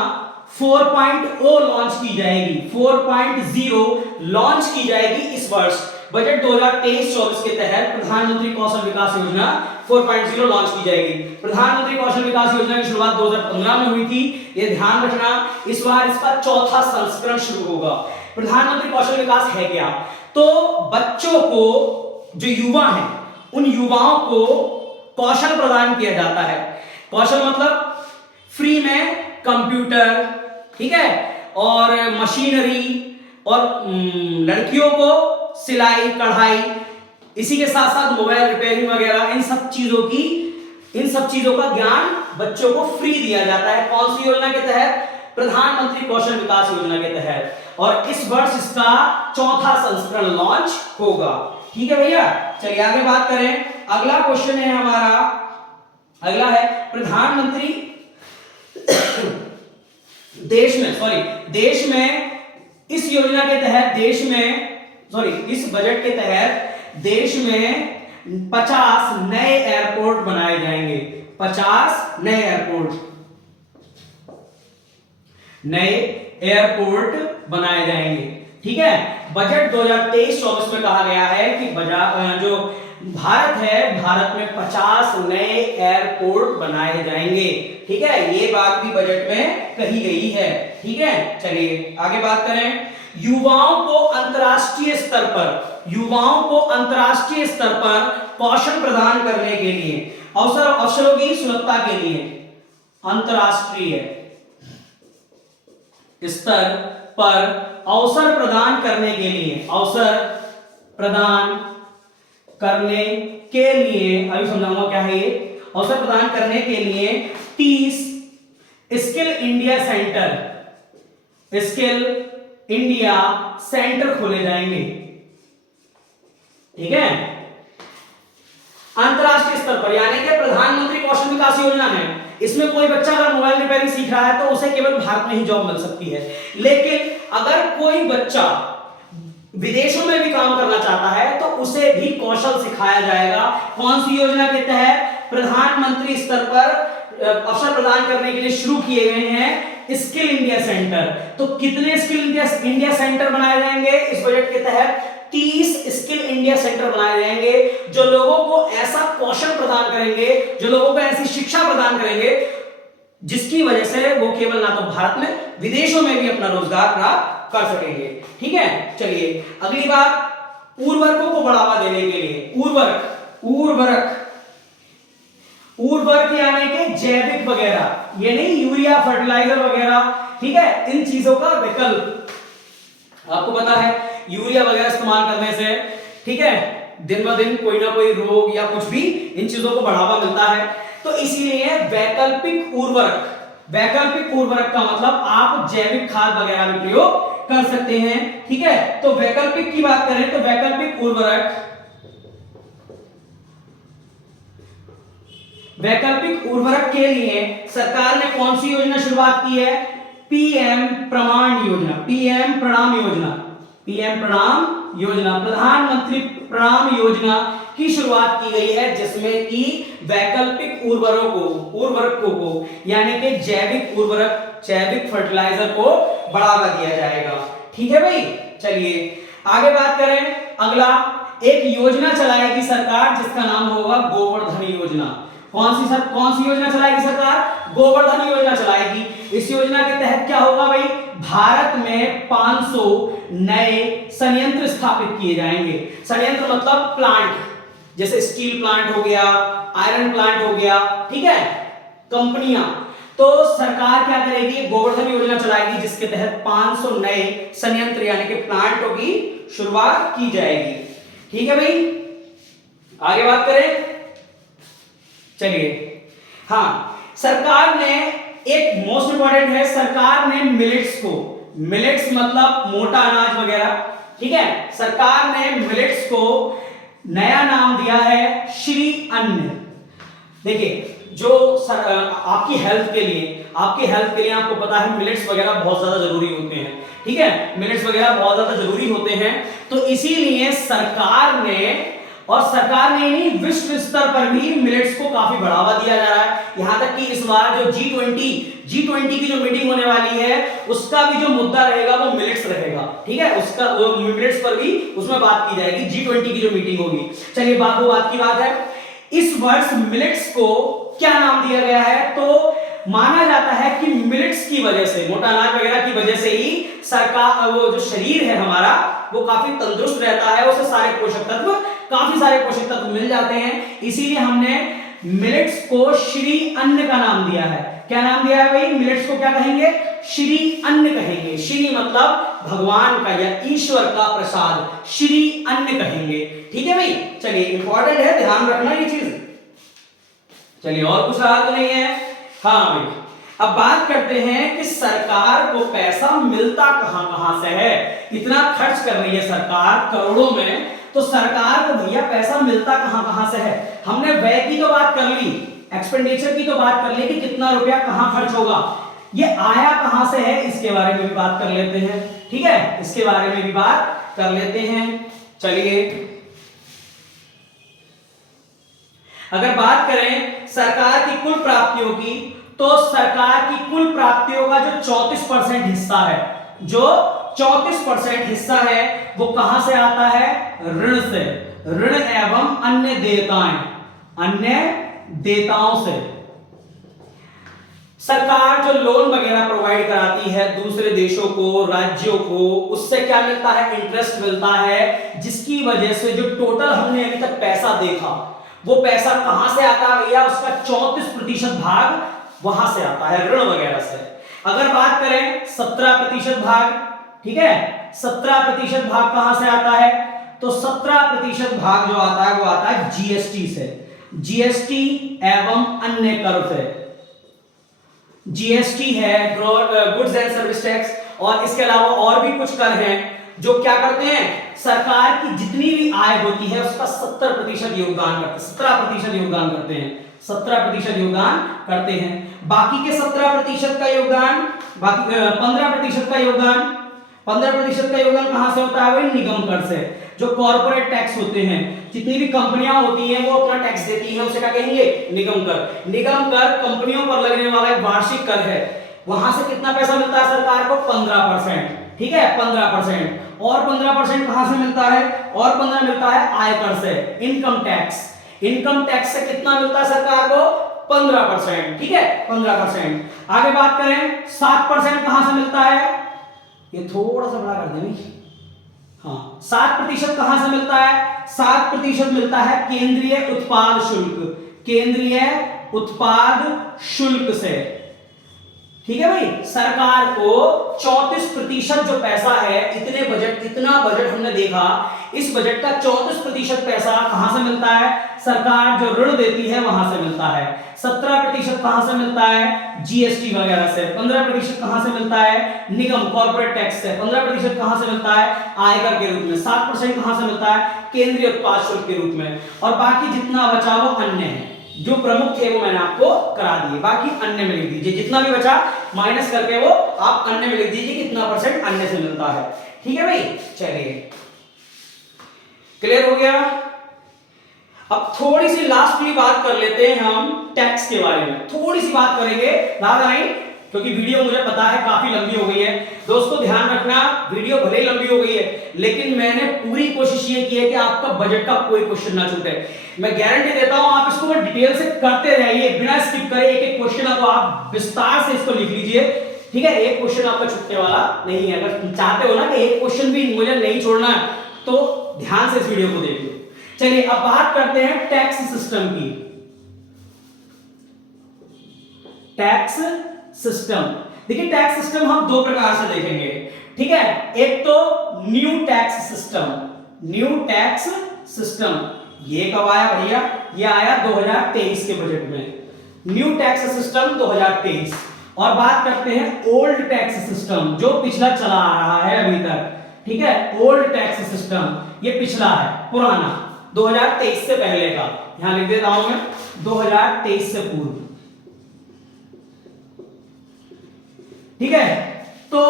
4.0 लॉन्च की जाएगी। 4.0 लॉन्च की जाएगी इस वर्ष। बजट 2023-24 के तहत प्रधानमंत्री कौशल विकास योजना 4.0 लॉन्च की जाएगी। प्रधानमंत्री कौशल विकास योजना की शुरुआत 2015 में हुई थी, ये ध्यान रखना। इस बार इसका चौथा संस्करण शुरू होगा। प्रधानमंत्री कौशल विकास है क्या, तो बच्चों को, जो युवा हैं, उन युवाओं को कौशल प्रदान किया जाता है। कौशल मतलब फ्री में कंप्यूटर, ठीक है, और मशीनरी, और लड़कियों को सिलाई कढ़ाई, इसी के साथ साथ मोबाइल रिपेयरिंग वगैरह, इन सब चीजों का ज्ञान बच्चों को फ्री दिया जाता है। कौन सी योजना के तहत, प्रधानमंत्री कौशल विकास योजना के तहत, और इस वर्ष इसका चौथा संस्करण लॉन्च होगा। ठीक है भैया, चलिए आगे बात करें। अगला क्वेश्चन है हमारा, अगला है प्रधानमंत्री देश में इस योजना के तहत इस बजट के तहत देश में 50 नए एयरपोर्ट बनाए जाएंगे। 50 नए एयरपोर्ट बनाए जाएंगे। ठीक है, बजट 2023-24 में कहा गया है कि जो भारत है, भारत में 50 नए एयरपोर्ट बनाए जाएंगे। ठीक है, ये बात भी बजट में कही गई है। ठीक है, चलिए आगे बात करें। युवाओं को अंतरराष्ट्रीय स्तर पर कौशल प्रदान करने के लिए, अवसरों की सुलभता के लिए अंतरराष्ट्रीय स्तर पर अवसर प्रदान करने के लिए, अभी समझाऊंगा क्या है ये। अवसर प्रदान करने के लिए 30 स्किल इंडिया सेंटर खोले जाएंगे। ठीक है, अंतरराष्ट्रीय स्तर पर, यानी कि प्रधानमंत्री कौशल विकास योजना है, इसमें कोई बच्चा अगर मोबाइल रिपेयरिंग सीख रहा है तो उसे केवल भारत में ही जॉब मिल सकती है। लेकिन अगर कोई बच्चा विदेशों में भी काम करना चाहता है तो उसे भी कौशल सिखाया जाएगा। कौन सी योजना के तहत, प्रधानमंत्री स्तर पर अवसर प्रदान करने के लिए शुरू किए गए हैं स्किल इंडिया सेंटर। तो कितने स्किल इंडिया सेंटर बनाए जाएंगे इस बजट के तहत? 30 स्किल इंडिया सेंटर बनाए जाएंगे, जो लोगों को ऐसा कौशल प्रदान करेंगे, जो लोगों को ऐसी शिक्षा प्रदान करेंगे जिसकी वजह से वो केवल ना तो भारत में, विदेशों में भी अपना रोजगार प्राप्त कर सकेंगे। ठीक है, चलिए अगली बात, उर्वरकों को बढ़ावा देने के लिए, उर्वरक यानी कि जैविक वगैरह, ये नहीं यूरिया फर्टिलाइजर वगैरह। ठीक है, इन चीजों का विकल्प, आपको पता है यूरिया वगैरह इस्तेमाल करने से, ठीक है, दिन ब दिन कोई ना कोई रोग या कुछ भी, इन चीजों को बढ़ावा मिलता है। तो इसीलिए वैकल्पिक उर्वरक का मतलब आप जैविक खाद वगैरह में प्रयोग कर सकते हैं। ठीक है, तो वैकल्पिक की बात करें तो वैकल्पिक उर्वरक के लिए सरकार ने कौन सी योजना शुरुआत की है? पीएम प्रणाम योजना योजना, प्रधानमंत्री प्रणाम योजना की शुरुआत की गई है, जिसमें कि वैकल्पिक उर्वरकों को यानी कि जैविक उर्वरक, जैविक फर्टिलाइजर को बढ़ावा दिया जाएगा। ठीक है भाई, चलिए आगे बात करें। अगला, एक योजना चलाएगी सरकार जिसका नाम होगा गोवर्धन योजना। कौन सी योजना चलाएगी सरकार? गोवर्धन योजना चलाएगी। इस योजना के तहत क्या होगा भाई? भारत में 500 नए संयंत्र स्थापित किए जाएंगे। संयंत्र मतलब प्लांट, जैसे स्टील प्लांट हो गया, आयरन प्लांट हो गया, ठीक है, कंपनियां। तो सरकार क्या करेगी? गोवर्धन योजना चलाएगी, जिसके तहत 500 नए संयंत्र यानी कि प्लांटों की शुरुआत की जाएगी। ठीक है भाई, आगे बात करें। चलिए, हाँ, सरकार ने एक मोस्ट इंपॉर्टेंट है, सरकार ने मिलेट्स मतलब मोटा अनाज वगैरह, ठीक है, सरकार ने मिलेट्स को नया नाम दिया है श्री अन्न। देखिए, जो आपकी हेल्थ के लिए आपको पता है मिलेट्स वगैरह बहुत ज्यादा जरूरी होते हैं, ठीक है, मिलेट्स वगैरह बहुत ज्यादा जरूरी होते हैं। तो इसीलिए सरकार ने नहीं, विश्व स्तर पर भी मिलेट्स को काफी बढ़ावा दिया जा रहा है। यहां तक कि इस बार जो G20 की जो मीटिंग होने वाली है, उसका भी जो मुद्दा रहेगा वो मिलेट्स रहेगा, ठीक है, उसका मिलेट्स पर भी उसमें बात की जाएगी। G20 की जो मीटिंग होगी। चलिए, बात की बात है, इस वर्ष मिलेट्स को क्या नाम दिया गया है? तो माना जाता है कि मिलेट्स की वजह से, मोटा अनाज वगैरह की वजह से ही सरकार, वो जो शरीर है हमारा, वो काफी तंदुरुस्त रहता है, उसे काफी सारे पोषक तत्व मिल जाते हैं। इसीलिए हमने मिलेट्स को श्री अन्न का नाम दिया है। क्या नाम दिया है भाई? मिलेट्स को क्या कहेंगे? श्री अन्न कहेंगे। श्री मतलब भगवान का या ईश्वर का प्रसाद, श्री अन्न कहेंगे। ठीक है भाई, चलिए, इंपॉर्टेंट है, ध्यान रखना ये चीज। चलिए, और कुछ रहा तो नहीं है? हाँ भाई, अब बात करते हैं कि सरकार को पैसा मिलता कहां से है। इतना खर्च कर रही है सरकार करोड़ों में, तो सरकार को भैया पैसा मिलता कहां से है। हमने व्यय की तो बात कर ली, एक्सपेंडिचर की तो बात कर ली कि कितना रुपया कहां खर्च होगा, ये आया कहां से है, इसके बारे में भी बात कर लेते हैं। ठीक है, इसके बारे में भी बात कर लेते हैं। चलिए, अगर बात करें सरकार की कुल प्राप्तियों की, तो सरकार की कुल प्राप्तियों का जो 34% हिस्सा है, जो 34% हिस्सा है, वो कहां से आता है? ऋण से, ऋण एवं अन्य देयताओं से। सरकार जो लोन वगैरह प्रोवाइड कराती है दूसरे देशों को, राज्यों को, उससे क्या मिलता है? इंटरेस्ट मिलता है, जिसकी वजह से जो टोटल हमने अभी तक पैसा देखा, वो पैसा कहां से आता है भैया? उसका 34% भाग वहां से आता है, ऋण वगैरह से। अगर बात करें 17% भाग, ठीक है, 17% भाग कहां से आता है? तो 17% भाग जो आता है वो आता है जीएसटी से, जीएसटी एवं अन्य कर से। जीएसटी है, गुड्स एंड सर्विस टैक्स, और इसके अलावा और भी कुछ कर हैं जो क्या करते हैं? सरकार की जितनी भी आय होती है उसका 70% योगदान करते हैं, 17% योगदान करते हैं, 17% योगदान करते हैं। बाकी के 17% का योगदान, बाकी 15% का योगदान, 15% का योगदान कहां से होता है भाई? निगम कर से। जो कॉर्पोरेट टैक्स होते हैं, जितनी भी कंपनियां होती हैं वो अपना टैक्स देती हैं, उसे क्या कहेंगे? निगम कर। निगम कर कंपनियों पर लगने वाला एक वार्षिक कर है, वहां से कितना पैसा मिलता है सरकार को? 15%, ठीक है, 15%। और 15% कहां से मिलता है? और 15 मिलता है आयकर से, इनकम टैक्स। इनकम टैक्स से कितना मिलता है सरकार को? 15%, ठीक है, 15%। आगे बात करें 7% कहां से मिलता है? ये थोड़ा सा बड़ा कर देंगे। हाँ, 7% कहां से मिलता है? 7% मिलता है केंद्रीय उत्पाद शुल्क, केंद्रीय उत्पाद शुल्क से। ठीक है भाई, सरकार को 34% जो पैसा है, इतना बजट हमने देखा, इस बजट का 34% पैसा कहां से मिलता है? सरकार जो ऋण देती है वहां से मिलता है। 17% कहां से मिलता है? जीएसटी वगैरह से। 15% कहां से मिलता है? निगम कॉर्पोरेट टैक्स से। 15% कहां से मिलता है? आयकर के रूप में। 7% कहां से मिलता है? केंद्रीय उत्पाद शुल्क के रूप में। और बाकी जितना बचा वो अन्य है, जो प्रमुख थे वो मैंने आपको करा दिए, बाकी अन्य में लिख दीजिए। जितना भी बचा माइनस करके वो आप अन्य में लिख दीजिए, कितना % अन्य से मिलता है। ठीक है भाई, चलिए क्लियर हो गया? अब थोड़ी सी लास्टली बात कर लेते हैं हम टैक्स के बारे में, थोड़ी सी बात करेंगे, ज्यादा नहीं, क्योंकि वीडियो मुझे पता है काफी लंबी हो गई है। दोस्तों ध्यान रखना, वीडियो भले ही लंबी हो गई है, लेकिन मैंने पूरी कोशिश ये की है कि आपका बजट का कोई क्वेश्चन ना छूटे। मैं गारंटी देता हूं, आप इसको डिटेल से करते रहिए, बिना स्किप करे। एक एक क्वेश्चन को आप विस्तार से इसको लिख लीजिए, ठीक है? एक क्वेश्चन आपका छूटने वाला नहीं है। अगर चाहते हो ना कि एक क्वेश्चन भी मुझे नहीं छोड़ना है, तो ध्यान से इस वीडियो को देखिए। चलिए अब बात करते हैं टैक्स सिस्टम की। टैक्स सिस्टम, देखिए टैक्स सिस्टम हम दो प्रकार से देखेंगे, ठीक है? एक तो new tax system. New tax system ये कब आया भैया? ये आया 2023 के बजट में, न्यू टैक्स सिस्टम 2023। और बात करते हैं ओल्ड टैक्स सिस्टम, जो पिछला चला आ रहा है अभी तक, ठीक है? ओल्ड टैक्स सिस्टम ये पिछला है, पुराना, 2023 से पहले का। यहां लिख देता हूं मैं 2023 से पूर्व, ठीक है? तो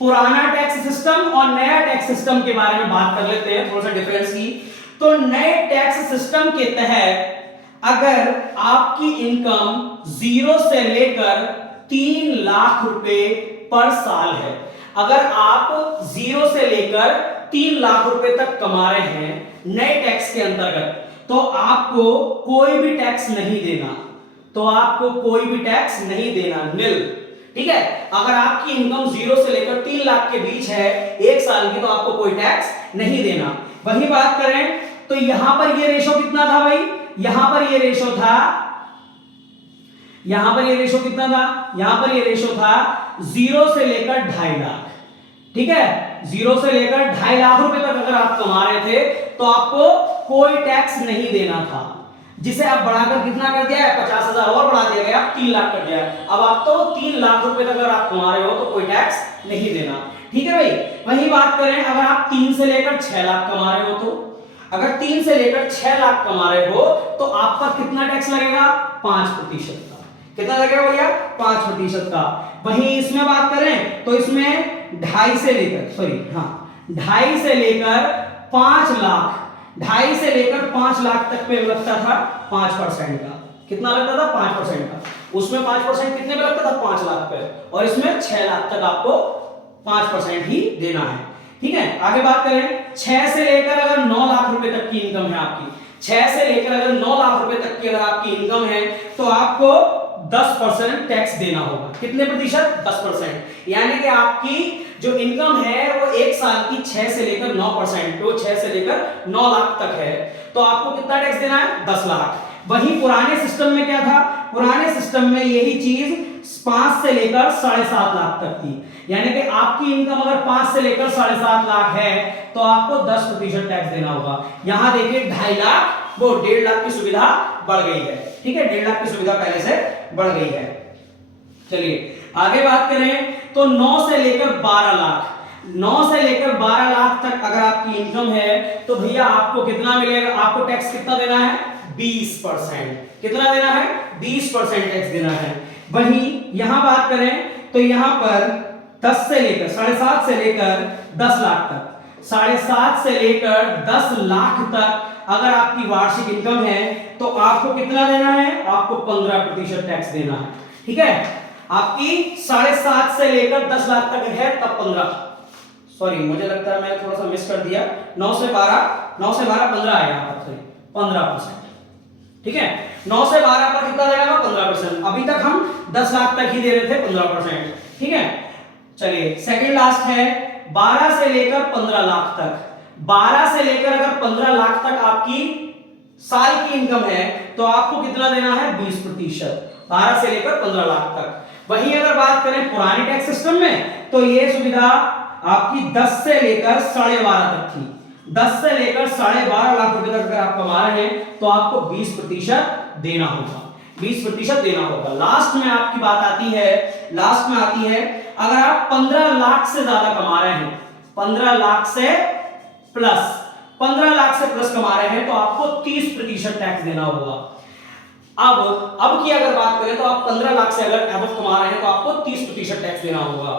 पुराना टैक्स सिस्टम और नया टैक्स सिस्टम के बारे में बात कर लेते हैं, थोड़ा सा डिफरेंस की। तो नए टैक्स सिस्टम के तहत अगर आपकी इनकम 0 से लेकर 3 लाख रुपए पर साल है, अगर आप 0 से लेकर 3 लाख रुपए तक कमा रहे हैं नए टैक्स के अंतर्गत, तो आपको कोई भी टैक्स नहीं देना, तो आपको कोई भी टैक्स नहीं देना, निल, ठीक है? अगर आपकी इनकम 0 से लेकर 3 लाख के बीच है एक साल की, तो आपको कोई टैक्स नहीं देना। वही बात करें तो यहां पर ये रेशो कितना था भाई? यहां पर ये रेशो था, यहां पर ये रेशो कितना था? यहां पर ये रेशो था 0 से लेकर 2.5 लाख, ठीक है? 0 से लेकर 2.5 लाख रुपए तक अगर आप कमा रहे थे, तो आपको कोई टैक्स नहीं देना था, जिसे अब बढ़ाकर कितना कर दिया है? 50,000 और बढ़ा दिया गया, 3 लाख कर दिया। अब आप तो 3 लाख रुपए तक अगर आप कमा रहे हो, तो कोई टैक्स नहीं देना, ठीक है भाई? वही बात करें अगर आप 3 से लेकर 6 लाख कमा रहे हो, तो अगर 3 से लेकर 6 लाख कमा रहे हो, तो आप पर कितना टैक्स लगेगा? 5% का। कितना लगेगा भैया? 5% का। वही इसमें बात करें तो इसमें 2.5 से लेकर 2.5 से लेकर 5 लाख, 2.5 से लेकर 5 लाख तक पे लगता था 5% का। कितना लगता था? 5% का। उसमें 5% कितने पे लगता था? 5 लाख पे, और इसमें 6 लाख तक आपको 5% ही देना है, ठीक है? आगे बात करें 6 से लेकर अगर 9 लाख रुपए तक की इनकम है आपकी, 6 से लेकर अगर 9 लाख रुपए तक की अगर आपकी इनकम है, तो आपको 10% टैक्स देना होगा। कितने प्रतिशत? 10%। यानी कि आपकी जो इनकम है वो एक साल की 6 से लेकर 9%, तो 6 से लेकर 9 लाख तक है, तो आपको कितना टैक्स देना है? 10 लाख। वही पुराने सिस्टम में क्या था? पुराने सिस्टम में यही चीज 5 से लेकर 7.5 लाख तक थी। यानी कि आपकी इनकम अगर 5 से लेकर 7.5 लाख है, तो आपको 10% टैक्स देना होगा। यहां देखिए 2.5 लाख, वो 1.5 लाख की सुविधा बढ़ गई है, ठीक है? 1.5 लाख की सुविधा पहले से बढ़ गई है। चलिए आगे बात करें तो 9 से लेकर 12 लाख, 9 से लेकर 12 लाख तक अगर आपकी इनकम है, तो भैया आपको कितना मिलेगा? आपको टैक्स कितना देना है? 20%। कितना देना है? 20% टैक्स देना है। वही यहां बात करें तो यहां पर 10 से लेकर 7.5 से लेकर 10 लाख तक, 7.5 से लेकर 10 लाख तक अगर आपकी वार्षिक इनकम है, तो आपको कितना देना है? आपको 15% टैक्स देना है, ठीक है? आपकी 7.5 से लेकर 10 लाख तक है, तब 15, सॉरी मुझे लगता है मैं थोड़ा सा मिस कर दिया, 9 से 12 15 आया यहाँ पर, 15%, ठीक है? 9 से 12 पर कितना देगा? 15%। अभी तक हम 10 लाख तक ही दे रहे थे 15%, ठीक है? चलिए सेकंड लास्ट है 12 से लेकर 15 लाख तक। 12 से लेकर अगर 15 लाख तक आपकी साल की इनकम है, तो आपको कितना देना है? 20%। 12 से लेकर 15 लाख तक। वही अगर बात करें पुराने टैक्स सिस्टम में, तो यह सुविधा आपकी 10 से लेकर 12.5 तक थी। 10 से लेकर 12.5 लाख रुपए तक अगर आप कमा रहे हैं, तो आपको 20% देना होगा, 20% देना होगा। लास्ट में आपकी बात आती है, लास्ट में आती है अगर आप 15 लाख से ज्यादा कमा रहे हैं, 15 लाख से प्लस, 15 लाख से प्लस कमा रहे हैं, तो आपको 30% टैक्स देना होगा। अब की अगर बात करें तो आप 15 लाख से अगर एबव कमा रहे हैं, तो आपको 30% टैक्स देना होगा।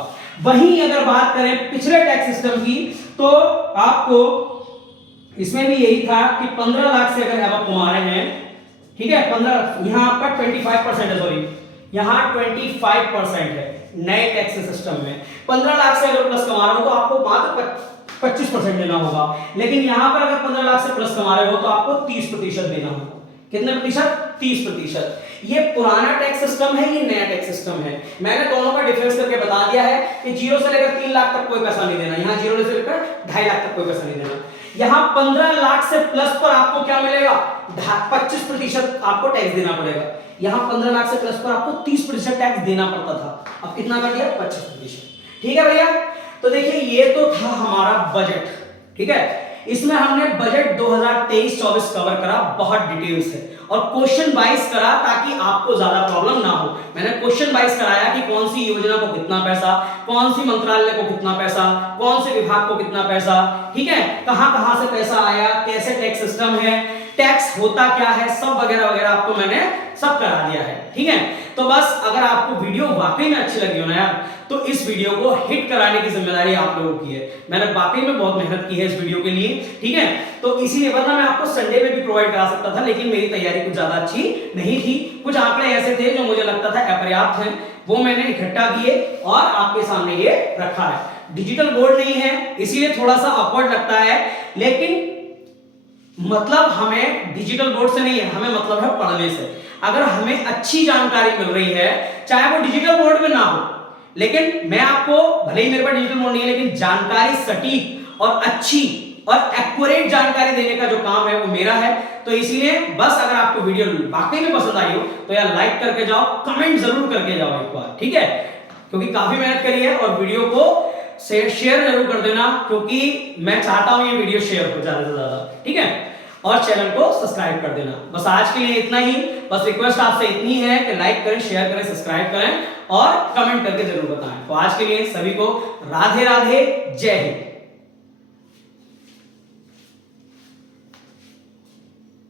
वहीं अगर बात करें पिछले टैक्स सिस्टम की, तो आपको इसमें भी यही था कि 15 लाख से अगर आप कमा रहे हैं, ठीक है, 15, यहाँ आपका 25% है, सॉरी यहाँ 25% है नए टैक्स सिस्टम में। 15 लाख से अगर प्लस कमा रहे हो तो आपको मात्र 25% देना होगा, लेकिन यहाँ पर अगर 15 लाख से प्लस कमा रहे हो तो आपको 30% देना होगा। कितने प्रतिशत? 30%। ये पुराना टैक्स सिस्टम है, ये नया टैक्स सिस्टम है। मैंने दोनों का डिफरेंस करके बता दिया है कि 0 से लेकर 3 लाख तक कोई पैसा नहीं देना, यहाँ 0 से लेकर 2.5 लाख तक कोई पैसा नहीं देना। यहाँ 15 लाख से प्लस पर आपको क्या मिलेगा? 25% आपको टैक्स देना पड़ेगा। यहाँ 15 लाख से प्लस पर आपको 30% टैक्स देना पड़ता था, अब कितना कर दिया? 25%। ठीक है भैया, तो देखिए ये तो था हमारा बजट, ठीक है। इसमें हमने बजट 2023-24 कवर करा बहुत डिटेल से, और क्वेश्चन वाइज करा ताकि आपको ज्यादा प्रॉब्लम ना हो। मैंने क्वेश्चन वाइज कराया कि कौन सी योजना को कितना पैसा, कौन सी मंत्रालय को कितना पैसा, कौन से विभाग को कितना पैसा, ठीक है, कहां-कहां से पैसा आया, कैसे टैक्स सिस्टम है, टैक्स होता क्या है, सब वगैरह वगैरह आपको मैंने सब करा दिया है, ठीक है। तो बस अगर आपको वीडियो वाकई में अच्छी लगी हो ना यार, तो इस वीडियो को हिट कराने की जिम्मेदारी आप लोगों की है। मैंने वाकई में बहुत मेहनत की है इस वीडियो के लिए, ठीक है। तो इसीलिए, वरना मैं आपको संडे में भी प्रोवाइड करा सकता था, लेकिन मेरी तैयारी कुछ ज्यादा अच्छी नहीं थी। कुछ आंकड़े ऐसे थे जो मुझे लगता था अपर्याप्त हैं, वो मैंने इकट्ठा किए और आपके सामने ये रखा है। डिजिटल बोर्ड नहीं है इसीलिए थोड़ा सा ऑकवर्ड लगता है, लेकिन मतलब हमें डिजिटल बोर्ड से नहीं है, हमें मतलब है पढ़ने से। अगर हमें अच्छी जानकारी मिल रही है, चाहे वो डिजिटल बोर्ड में ना हो, लेकिन मैं आपको, भले ही मेरे पास डिजिटल बोर्ड नहीं है, लेकिन जानकारी सटीक और अच्छी और एक्यूरेट जानकारी देने का जो काम है वो मेरा है। तो इसीलिए बस अगर आपको वीडियो वाकई में पसंद आई हो तो यार लाइक करके जाओ, कमेंट जरूर करके जाओ एक बार, ठीक है, क्योंकि काफी मेहनत करी है। और वीडियो को शेयर जरूर कर देना, क्योंकि मैं चाहता हूं ये वीडियो शेयर हो ज्यादा से ज्यादा, ठीक है। और चैनल को सब्सक्राइब कर देना। बस आज के लिए इतना ही, बस रिक्वेस्ट आपसे इतनी है कि लाइक करें, शेयर करें, सब्सक्राइब करें और कमेंट करके जरूर बताएं। तो आज के लिए सभी को राधे राधे, जय हिंद।